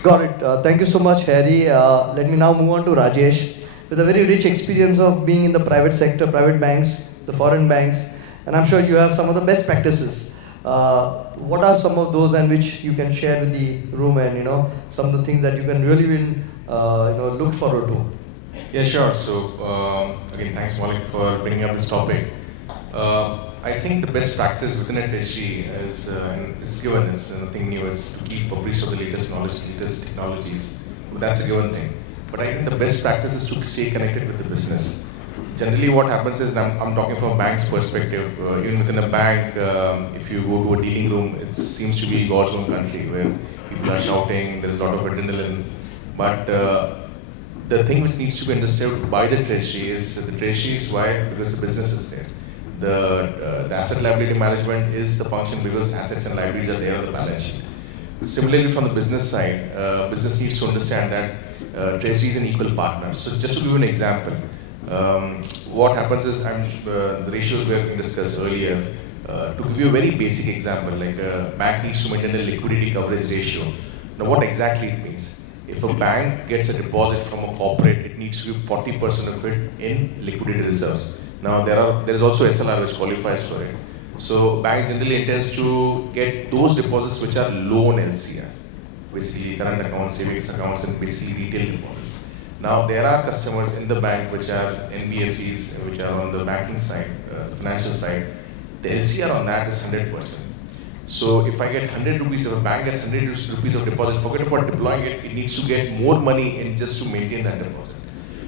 Got it. Thank you so much, Harry. Let me now move on to Rajesh. With a very rich experience of being in the private sector, private banks, the foreign banks, and I'm sure you have some of the best practices. What are some of those and which you can share with the room and some of the things that you can really look forward to? Yeah, sure. So again, thanks Maulik for bringing up this topic. I think the best practice within a treasury is, it's given, it's nothing new, it's to keep abreast of the latest knowledge, latest technologies. But that's a given thing. But I think the best practice is to stay connected with the business. generally what happens is, I'm talking from a bank's perspective, even within a bank, if you go to a dealing room, it seems to be God's own country where people are shouting, there is a lot of adrenaline. But the thing which needs to be understood by the treasury is, the treasury is why? Because the business is there. The asset liability management is the function because assets and liabilities are there on the balance sheet. Similarly, from the business side, business needs to understand that treasury is an equal partner. So just to give you an example, what happens is, the ratios were discussed earlier. To give you a very basic example, like a bank needs to maintain a liquidity coverage ratio. Now, what exactly it means? If a bank gets a deposit from a corporate, it needs to give 40% of it in liquidity reserves. Now, there is also SLR which qualifies for it. So, bank generally intends to get those deposits which are low on LCR, basically current accounts, savings accounts, and basically retail deposits. Now, there are customers in the bank which are NBFCs, which are on the banking side, the financial side. The LCR on that is 100%. So, if I get 100 rupees, if a bank gets 100 rupees of deposit, forget about deploying it, it needs to get more money in just to maintain that deposit.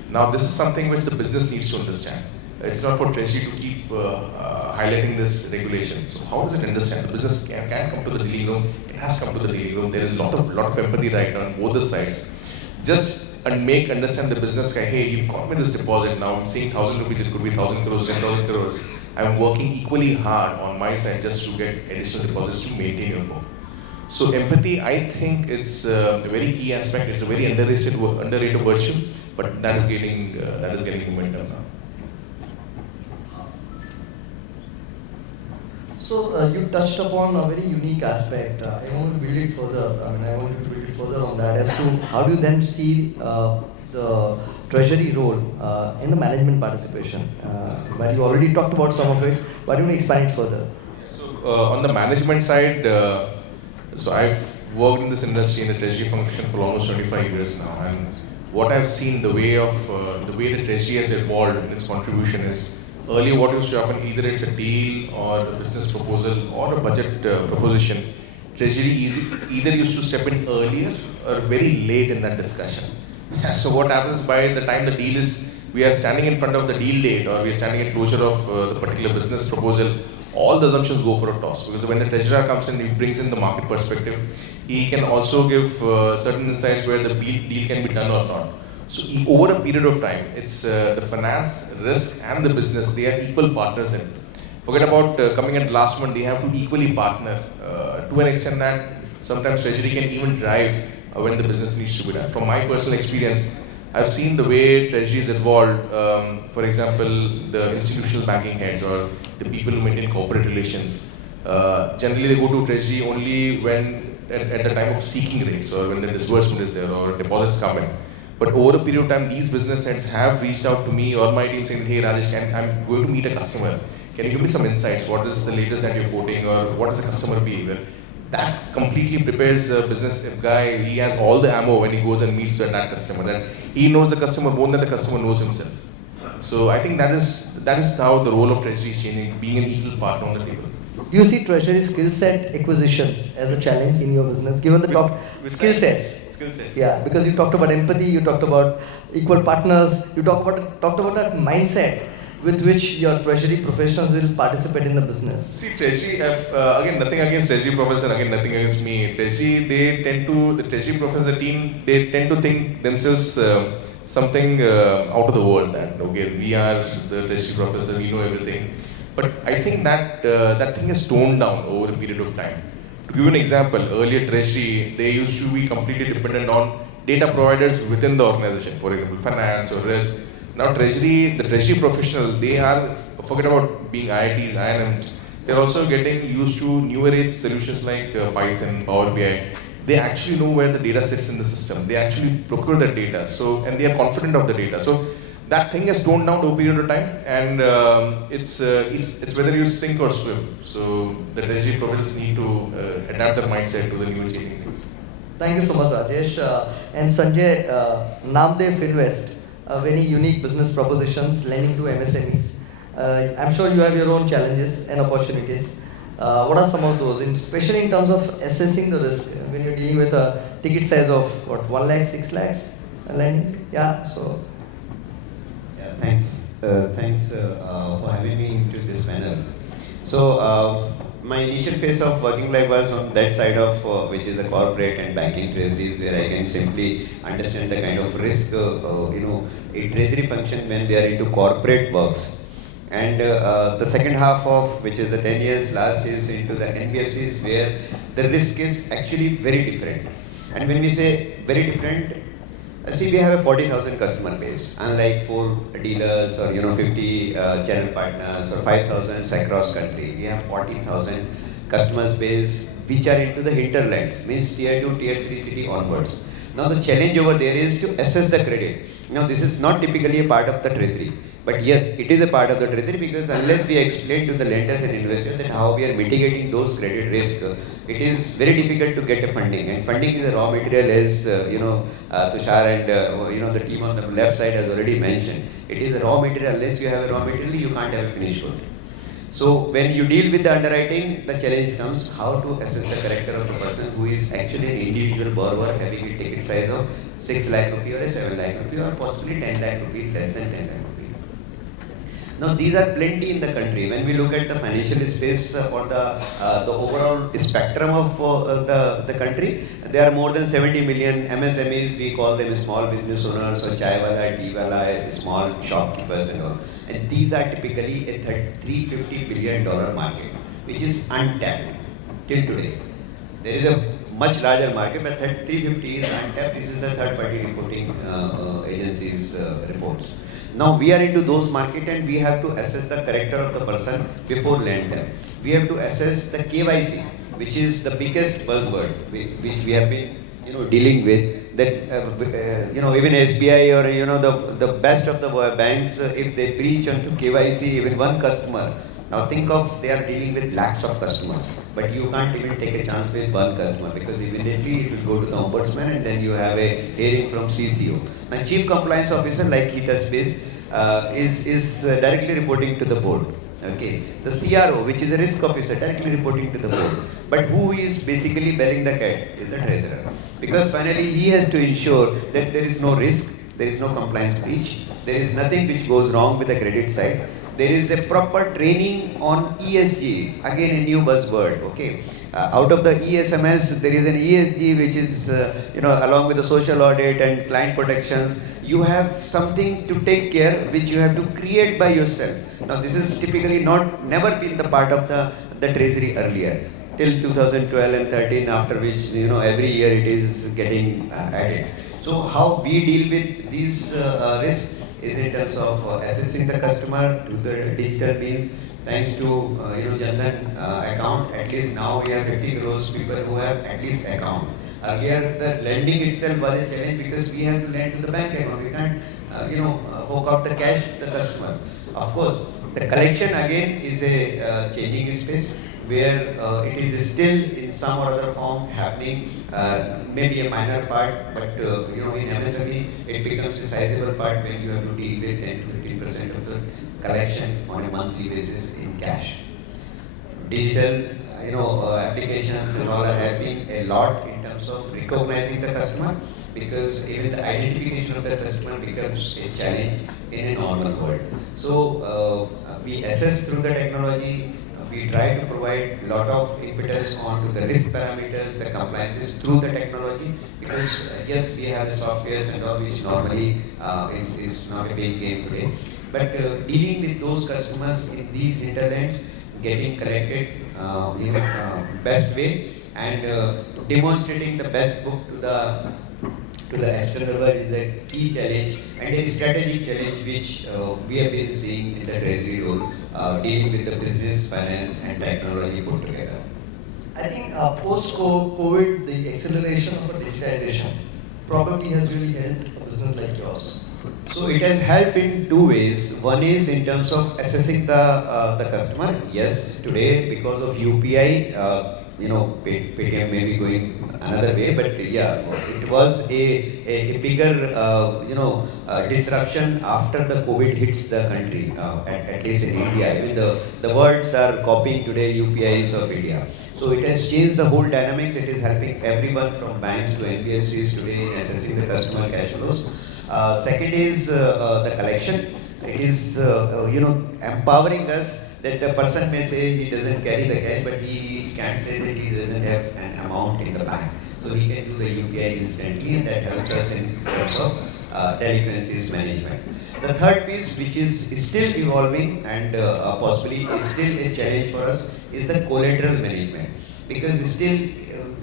Now, this is something which the business needs to understand. It's not for treasury to keep highlighting this regulation. So, how does it understand? The business can come to the dealing room, it has come to the dealing room. There is a lot of empathy right now on both the sides. Just understand the business guy, hey, you've got me this deposit now, I'm saying 1,000 rupees, it could be 1,000 crores, 10,000 crores. I'm working equally hard on my side just to get additional deposits to maintain your book. So empathy, I think it's a very key aspect. It's a very underrated virtue, but that is getting momentum now. So you touched upon a very unique aspect. I want to build it further. I want you to build it further on that as to how do you then see the treasury role in the management participation. But you already talked about some of it. Why don't you expand it further? So on the management side, so I've worked in this industry in the treasury function for almost 25 years now, and what I've seen, the way the treasury has evolved in its contribution is, earlier what used to happen, either it's a deal or a business proposal or a budget proposition, treasury either used to step in earlier or very late in that discussion. So what happens by the time the deal is, we are standing in front of the deal date or we are standing at closure of the particular business proposal, all the assumptions go for a toss. Because when the treasurer comes in, he brings in the market perspective. He can also give certain insights where the deal can be done or not. So over a period of time, it's the finance, risk and the business, they are equal partners in. Forget about coming at last month, they have to equally partner to an extent that sometimes treasury can even drive when the business needs to be done. From my personal experience, I've seen the way treasury is evolved. For example, the institutional banking heads or the people who maintain corporate relations. Generally, they go to treasury only when at the time of seeking rates or when the disbursement is there or deposits come in. But over a period of time, these business heads have reached out to me or my team saying, hey Rajesh, I'm going to meet a customer. Can you give me some insights? What is the latest that you're quoting or what is the customer behavior? That completely prepares the business guy. He has all the ammo when he goes and meets that customer. And he knows the customer more than the customer knows himself. So I think that is how the role of treasury is changing, being an equal partner on the table. Do you see treasury skill set acquisition as a challenge in your business, given the top skill sets? Skill sets. Yeah, because you talked about empathy, you talked about equal partners, you talked about that mindset with which your treasury professionals will participate in the business. See, treasury, again, nothing against treasury professionals and again, nothing against me. Treasury, the treasury professionals, the team, they tend to think themselves something out of the world. That, okay, we are the treasury professionals, we know everything. But I think that that thing is toned down over a period of time. To give you an example, earlier treasury, they used to be completely dependent on data providers within the organization, for example, finance or risk. Now treasury, the treasury professional, they are, forget about being IITs, IIMs, they're also getting used to newer age solutions like Python, Power BI. They actually know where the data sits in the system. They actually procure the data, so and they are confident of the data. So that thing is toned down over a period of time, and it's whether you sink or swim. So the treasury professionals need to adapt their mindset to the new changing things. Thank you so much, Rajesh. And Sanjay, Namdev Finvest. Very unique business propositions lending to MSMEs. I'm sure you have your own challenges and opportunities. What are some of those, especially in terms of assessing the risk when you're dealing with a ticket size of what, 1 lakh, 6 lakhs lending? Yeah, so. Yeah, thanks. Thanks for having me into this panel. So, my initial phase of working life was on that side of which is the corporate and banking treasuries, where I can simply understand the kind of risk, a treasury function when they are into corporate works. And the second half of, which is the 10 years last, is into the NBFCs, where the risk is actually very different. And when we say very different, see, we have a 40,000 customer base, unlike 4 dealers or 50 channel partners or 5,000 across country. We have 40,000 customers base which are into the hinterlands, means tier 2, tier 3 city onwards. Now the challenge over there is to assess the credit. Now this is not typically a part of the treasury. But yes, it is a part of the treasury, because unless we explain to the lenders and investors that how we are mitigating those credit risks, it is very difficult to get a funding. And funding is a raw material, as Tushar and the team on the left side has already mentioned. It is a raw material. Unless you have a raw material, you can't have a finished good. So when you deal with the underwriting, the challenge comes how to assess the character of the person who is actually an individual borrower having a ticket size of 6 lakh rupee or a 7 lakh rupee or possibly 10 lakh rupee, less than 10 lakh rupee. Now these are plenty in the country. When we look at the financial space or the overall spectrum of the country, there are more than 70 million MSMEs. We call them small business owners or chai wala, tea wala, small shopkeepers and all. And these are typically a $350 billion market, which is untapped till today. There is a much larger market, but 350 is untapped. This is the third-party reporting agencies' reports. Now we are into those market, and we have to assess the character of the person before lending. We have to assess the KYC, which is the biggest buzzword which we have been dealing with. That even SBI or the best of the banks, if they breach onto KYC even one customer. Now think of, they are dealing with lakhs of customers, but you can't even take a chance with one customer, because immediately it will go to the ombudsman, and then you have a hearing from CCO. Now Chief Compliance Officer, like he touched base, is directly reporting to the board. Okay, the CRO, which is a risk officer, directly reporting to the board. But who is basically bearing the cat is the treasurer, because finally he has to ensure that there is no risk, there is no compliance breach, there is nothing which goes wrong with the credit side. There is a proper training on ESG, again a new buzzword, okay. Out of the ESMS, there is an ESG which is, along with the social audit and client protections, you have something to take care which you have to create by yourself. Now this is typically never been the part of the treasury earlier, till 2012 and 13, after which, every year it is getting added. So how we deal with these risks is in terms of assessing the customer through the digital means. Thanks to Jandhan account, at least now we have 50 crores people who have at least account. Earlier the lending itself was a challenge, because we have to lend to the bank account. We can't hook up the cash to the customer. Of course, the collection again is a changing space, where it is still in some or other form happening, maybe a minor part, but in MSME it becomes a sizable part when you have to deal with 10 to 15% of the collection on a monthly basis in cash. Digital applications and all are helping a lot in terms of recognizing the customer, because even the identification of the customer becomes a challenge in a normal world. So we assess through the technology. We try to provide a lot of impetus onto the risk parameters, the compliances through the technology, because yes, we have the softwares and all, which normally is not a big game today. But dealing with those customers in these hinterlands, getting collected best way, and demonstrating the best book to the external world is a key challenge, and a strategic challenge which we have been seeing in the treasury role, dealing with the business, finance and technology put together. I think post-COVID, the acceleration of digitization probably has really helped a business like yours. So it has helped in two ways. One is in terms of assessing the customer. Yes, today because of UPI, Paytm may be going another way, but yeah, it was a bigger disruption after the COVID hits the country, at least in India. Even the words are copying today UPIs of India. So it has changed the whole dynamics. It is helping everyone from banks to NBFCs today in assessing the customer cash flows. Second is the collection. it is empowering us that the person may say he doesn't carry the cash, but he can't say that he doesn't have an amount in the bank. So he can do the UPI instantly, and that helps us in terms of delinquencies management. The third piece, which is still evolving and possibly is still a challenge for us, is the collateral management. Because still,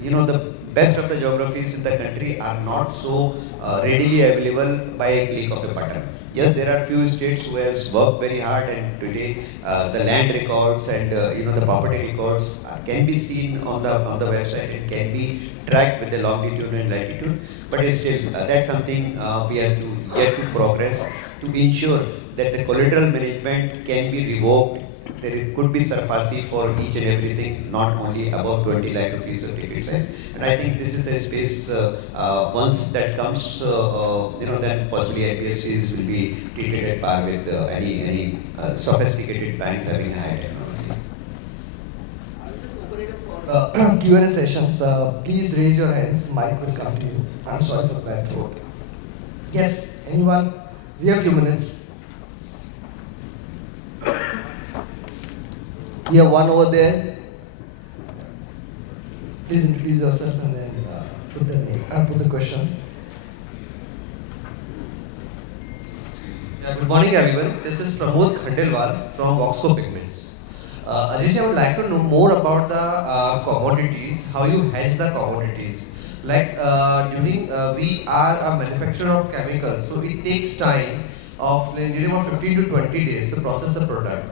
the best of the geographies in the country are not so readily available by a click of a button. Yes, there are few states who have worked very hard, and today the land records and the property records can be seen on the website and can be tracked with the longitude and latitude. But still, that's something we have to get to progress to ensure that the collateral management can be revoked. There could be SARFAESI for each and everything, not only above 20 lakh rupees of ticket size. And I think this is the space, once that comes, then possibly IPFCs will be treated at par with any sophisticated banks having higher technology. I'll just open it up for Q&A sessions. Please raise your hands, mic will come to you. I'm sorry for the bad throat. Yes, anyone? We have a few minutes. We have one over there. Please introduce yourself and then put the name, put the question. Yeah, good morning everyone. This is Pramod Khandelwal from Voxco Pigments. Rajesh, I would like to know more about the commodities, how you hedge the commodities. Like we are a manufacturer of chemicals, so it takes time of nearly about 15 to 20 days to process the product.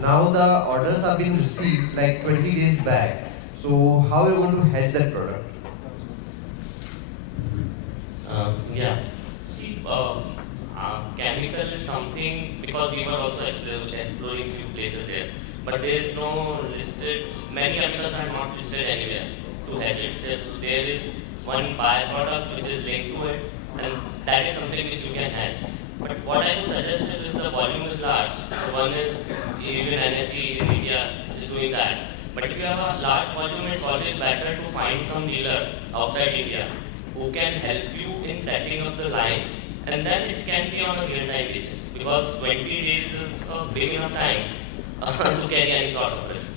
Now the orders have been received like 20 days back. So how are you going to hedge that product? Chemical is something, because we were also exploring few places there, but there is no listed, many chemicals are not listed anywhere to hedge it. So there is one byproduct which is linked to it, and that is something which you can hedge. But what I would suggest is the volume is large. So one is, even NSE in India is doing that. But if you have a large volume, it's always better to find some dealer outside India who can help you in setting up the lines, and then it can be on a real-time basis, because 20 days is a big enough time to carry any sort of risk.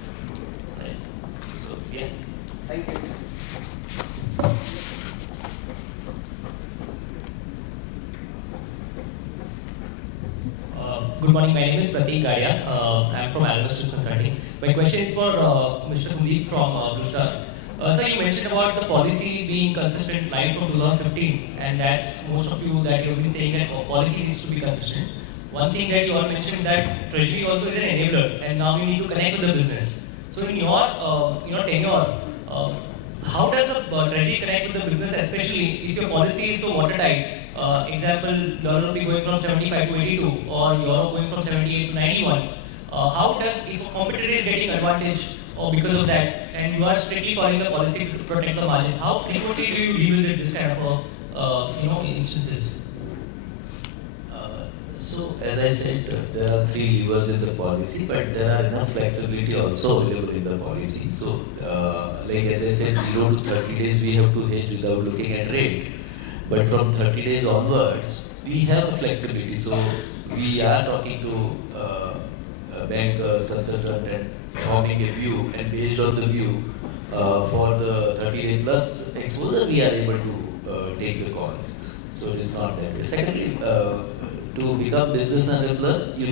Right? So, yeah. Thank you. Good morning, my name is Pratik Gadia. I am from Almus Consulting. My question is for Mr. Kundip from Blue Star. Sir, you mentioned about the policy being consistent right from 2015, and that's most of you that you've been saying that policy needs to be consistent. One thing that you all mentioned that Treasury also is an enabler, and now you need to connect with the business. So in your tenure, how does a Treasury connect with the business, especially if your policy is so watertight? Example, dollar rupee going from 75 to 82, or euro going from 78 to 91. How does, if a competitor is getting advantage or because of that, and you are strictly following the policy to protect the margin, how frequently do you revisit this kind of instances? So, as I said, there are 3 levers in the policy, but there are enough flexibility also available in the policy. So, like as I said, 0 to 30 days we have to hedge without looking at rate. But from 30 days onwards, we have a flexibility. So, we are talking to bankers, consultant, and forming a view, and based on the view, for the 30-day plus exposure, we are able to take the calls. So, it is not that way. Secondly, to become business enabler, you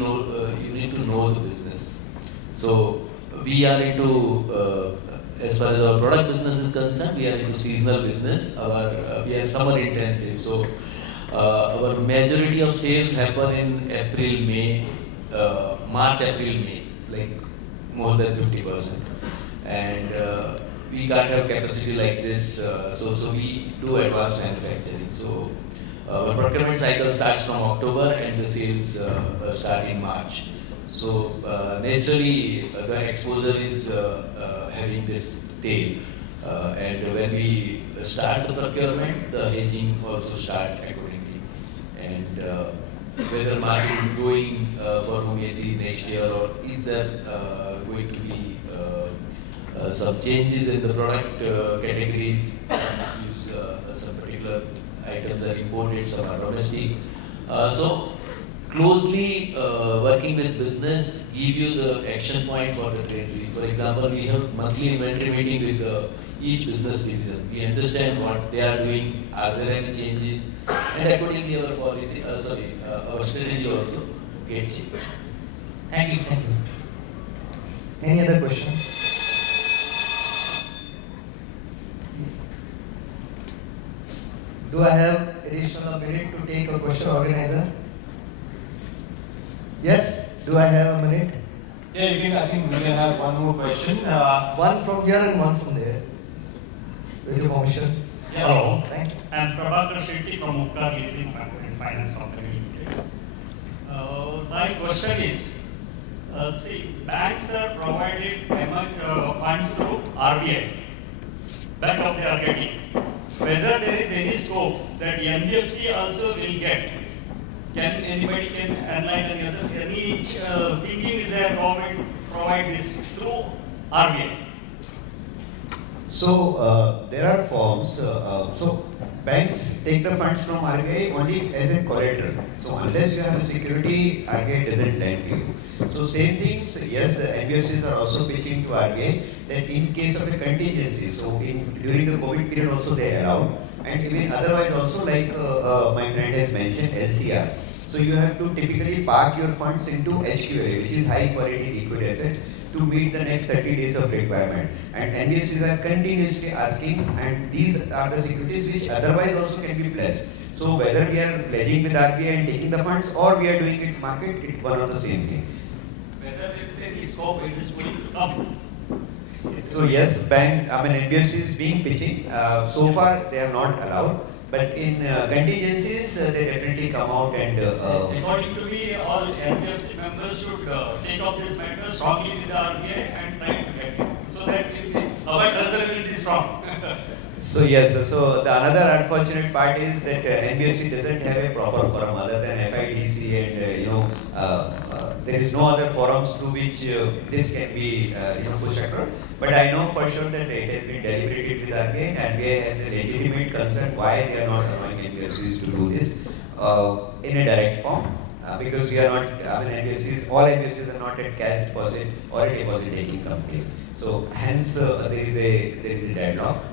need to know the business. So we are into, as far as our product business is concerned, we are into seasonal business. We are summer intensive. So our majority of sales happen in April, May, March, April, May, like more than 50%. And we can't have capacity like this. So we do advanced manufacturing. So our procurement cycle starts from October and the sales start in March. So naturally, the exposure is having this tail. And when we start the procurement, the hedging also start accordingly. And whether market is going for whom we see next year, or is there going to be some changes in the product categories, use some particular items are imported, some are domestic. So closely working with business give you the action point for the treasury. For example, we have monthly inventory meeting with each business division. We understand what they are doing, are there any changes, and accordingly our policy, our strategy also gets changed. Thank you. Thank you. Any other questions? Do I have additional minute to take a question, organizer? Yes? Do I have a minute? Yeah, you can, I think we may have one more question. One from here and one from there. With your permission. Yeah. Hello. Thank you. I'm Prabhakar Shetty from Upkar Leasing and Finance Company Limited. My question is, see, banks are provided funds through RBI. Backup they are getting. Whether there is any scope that NBFC also will get, can anybody enlighten any thinking is there government provide this through RBI? So there are forms. So banks take the funds from RBI only as a collateral. So unless you have a security, RBI doesn't lend you. So same things, yes, NBFCs are also pitching to RBI that in case of a contingency, so during the COVID period also they allowed, and even otherwise also like my friend has mentioned LCR. So you have to typically park your funds into HQLA, which is high quality liquid assets, to meet the next 30 days of requirement. And NBFCs are continuously asking, and these are the securities which otherwise also can be pledged. So whether we are pledging with RBI and taking the funds, or we are doing it market, it's one of the same thing. Whether there is any scope, it is going to come. So yes, NBFC is being pitching. So far they are not allowed, but in contingencies they definitely come out and. According to me, all NBFC members should take up this matter strongly with the RBI and try to get it, so that our treasury will be strong. So yes, so the another unfortunate part is that NBFC doesn't have a proper forum other than FIDC, and there is no other forums through which this can be pushed across. But I know for sure that it has been deliberated with RBI, and RBI has a legitimate concern why they are not allowing NBFCs to do this in a direct form. Because we are not, NBFCs, all NBFCs are not at cash deposit or a deposit taking companies. So hence there is a deadlock.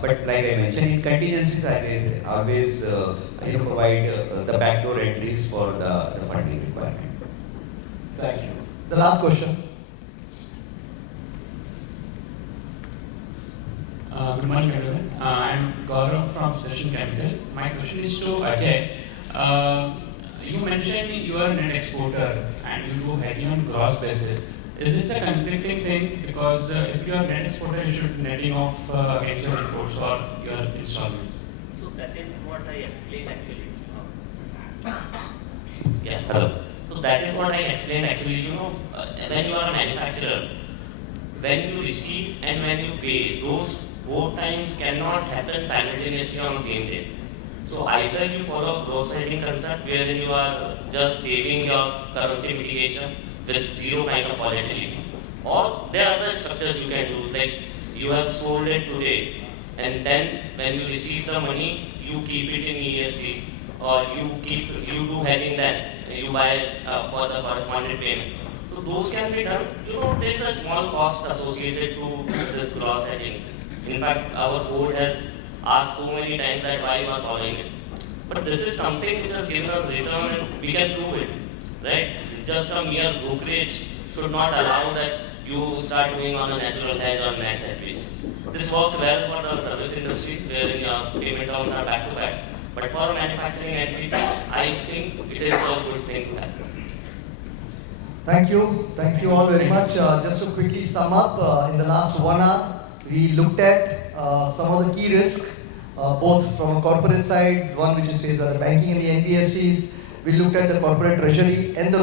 But like I mentioned, in contingencies I always provide the backdoor entries for the funding requirement. Thank you. The last question. Good morning, everyone. I'm Gaurav from Station Capital. My question is to Ajay. You mentioned you are a net exporter and you do hedging on gross basis. Is this a conflicting thing? Because if you are net exporter, you should netting off against your imports or your installments. So that is what I explained actually. Yeah, hello. So that is what I explained actually. When you are a manufacturer, when you receive and when you pay, those both times cannot happen simultaneously on the same day. So either you follow gross hedging concept wherein you are just saving your currency mitigation with zero kind of volatility. Or there are other structures you can do, like you have sold it today and then when you receive the money, you keep it in EFC, or you do hedging then, you buy for the corresponding payment. So those can be done. There is a small cost associated to this gross hedging. In fact, our board has asked so many times that why you are following it. But this is something which has given us return and we can prove it, right? Just a mere brokerage should not allow that you start doing on a natural hedge or net hedge basis. This works well for the service industries wherein your payment terms are back to back. But for a manufacturing entity, I think it is a good thing to have. Thank you all very much. Just to quickly sum up, in the last 1 hour, we looked at some of the key risks, both from a corporate side, one which is the banking and the NBFCs. We looked at the corporate treasury and the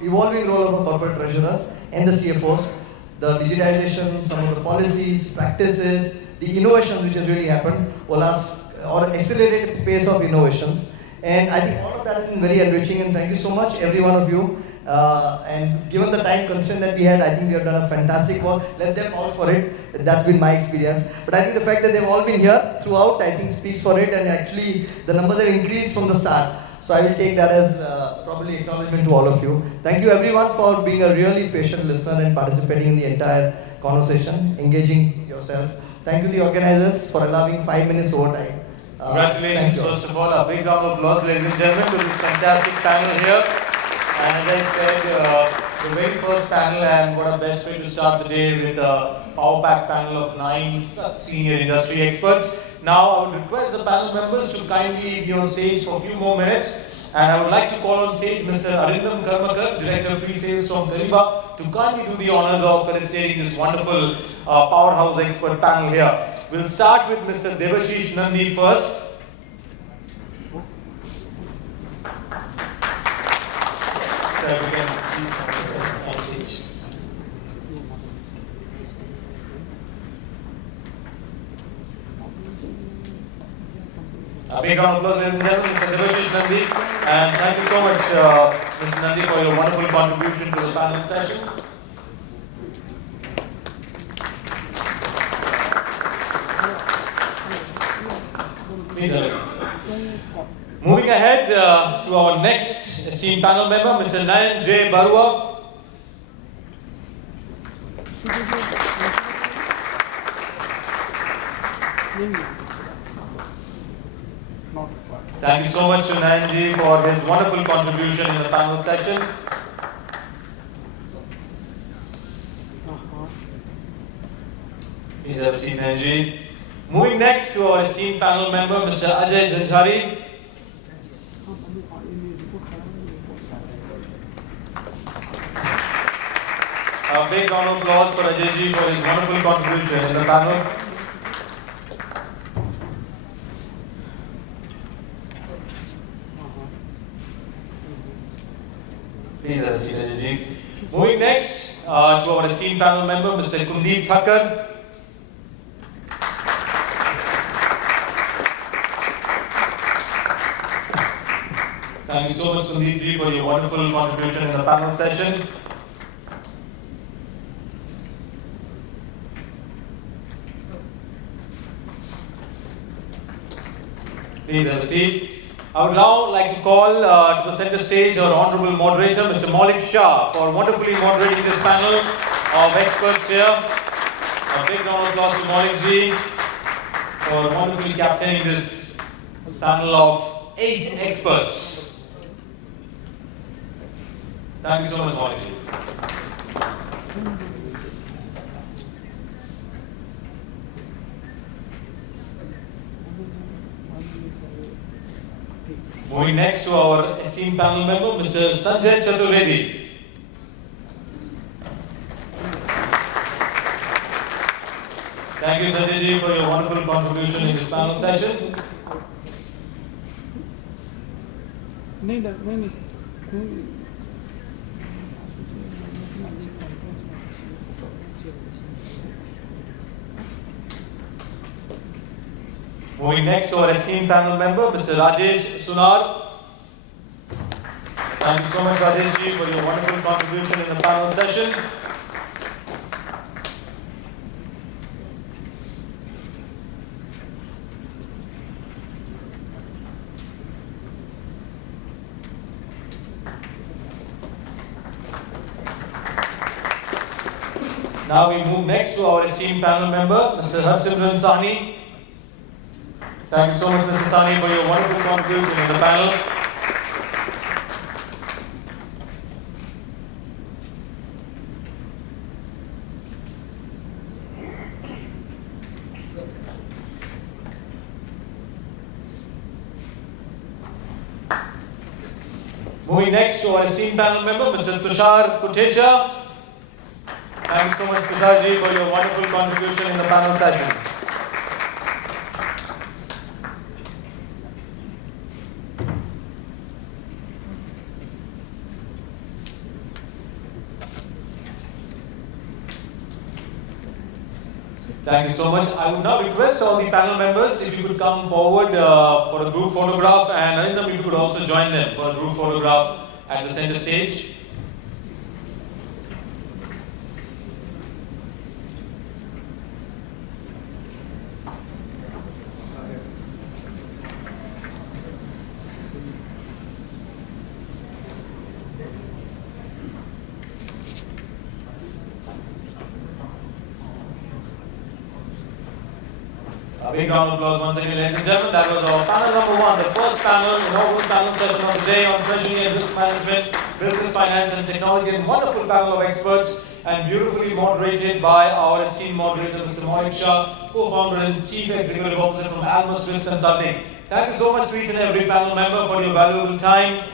evolving role of corporate treasurers and the CFOs, the digitization, some of the policies, practices, the innovations which has really happened, or accelerated pace of innovations. And I think all of that has been very enriching, and thank you so much, every one of you. And given the time constraint that we had, I think we have done a fantastic work. Let them all for it. That's been my experience. But I think the fact that they've all been here throughout, I think speaks for it. And actually, the numbers have increased from the start. So I will take that as probably acknowledgement to all of you. Thank you everyone for being a really patient listener and participating in the entire conversation, engaging yourself. Thank you the organizers for allowing 5 minutes overtime. Congratulations, first of all. A big round of applause, ladies and gentlemen, to this fantastic panel here. And as I said, the very first panel, and what a best way to start the day with a power-packed panel of 9 such senior industry experts. Now, I would request the panel members to kindly be on stage for a few more minutes. And I would like to call on stage Mr. Arindam Karmakar, Director of Pre-Sales from Kaliba, to kindly do the honors of felicitating this wonderful powerhouse expert panel here. We'll start with Mr. Debasis Nandy first. So we can please come on stage. A big round of applause, ladies and gentlemen, Mr. Debasis Nandy. And thank you so much, Mr. Nandy, for your wonderful contribution to the panel session. Please have a seat, sir. Moving ahead to our next esteemed panel member, Mr. Nayon Baruah. Thank you so much to Nandy for his wonderful contribution in the panel session. Please have a seat, Nandy. Moving next to our esteemed panel member, Mr. Ajay Jhanjhari. A big round of applause for Ajay ji for his wonderful contribution in the panel. Please have a seat, Ajay ji. Moving next to our esteemed panel member, Mr. Kundip Thakker. Thank you so much, Kundip ji, for your wonderful contribution in the panel session. Please have a seat. I would now like to call to the center stage our honorable moderator, Mr. Maulik Shah, for wonderfully moderating this panel of experts here. A big round of applause to Maulik ji for wonderfully captaining this panel of 8 experts. Thank you so much, Maulik ji. Moving next to our esteemed panel member, Mr. Sanjay Chaturvedi. Thank you, Sanjay ji, for your wonderful contribution in this panel session. Moving next to our esteemed panel member, Mr. Rajesh Sunar. Thank you so much, Rajesh ji, for your wonderful contribution in the panel session. Now we move next to our esteemed panel member, Mr. Harsimran Sahni. Thank you so much, Mr. Sahni, for your wonderful contribution in the panel. Moving next to our esteemed panel member, Mr. Tushar Kotecha. Thank you so much, Tushar ji, for your wonderful contribution in the panel session. Thank you so much. I would now request all the panel members if you could come forward for a group photograph, and Anand, if you could also join them for a group photograph at the center stage. A big round of applause once again, ladies and gentlemen. That was our panel number 1, the first panel, inaugural panel session of the day on treasury and risk management, business, finance and technology, and wonderful panel of experts, and beautifully moderated by our esteemed moderator, Mr. Maulik Shah, co-founder and chief executive officer from Almus Risk Consulting. Thank you so much to each and every panel member for your valuable time.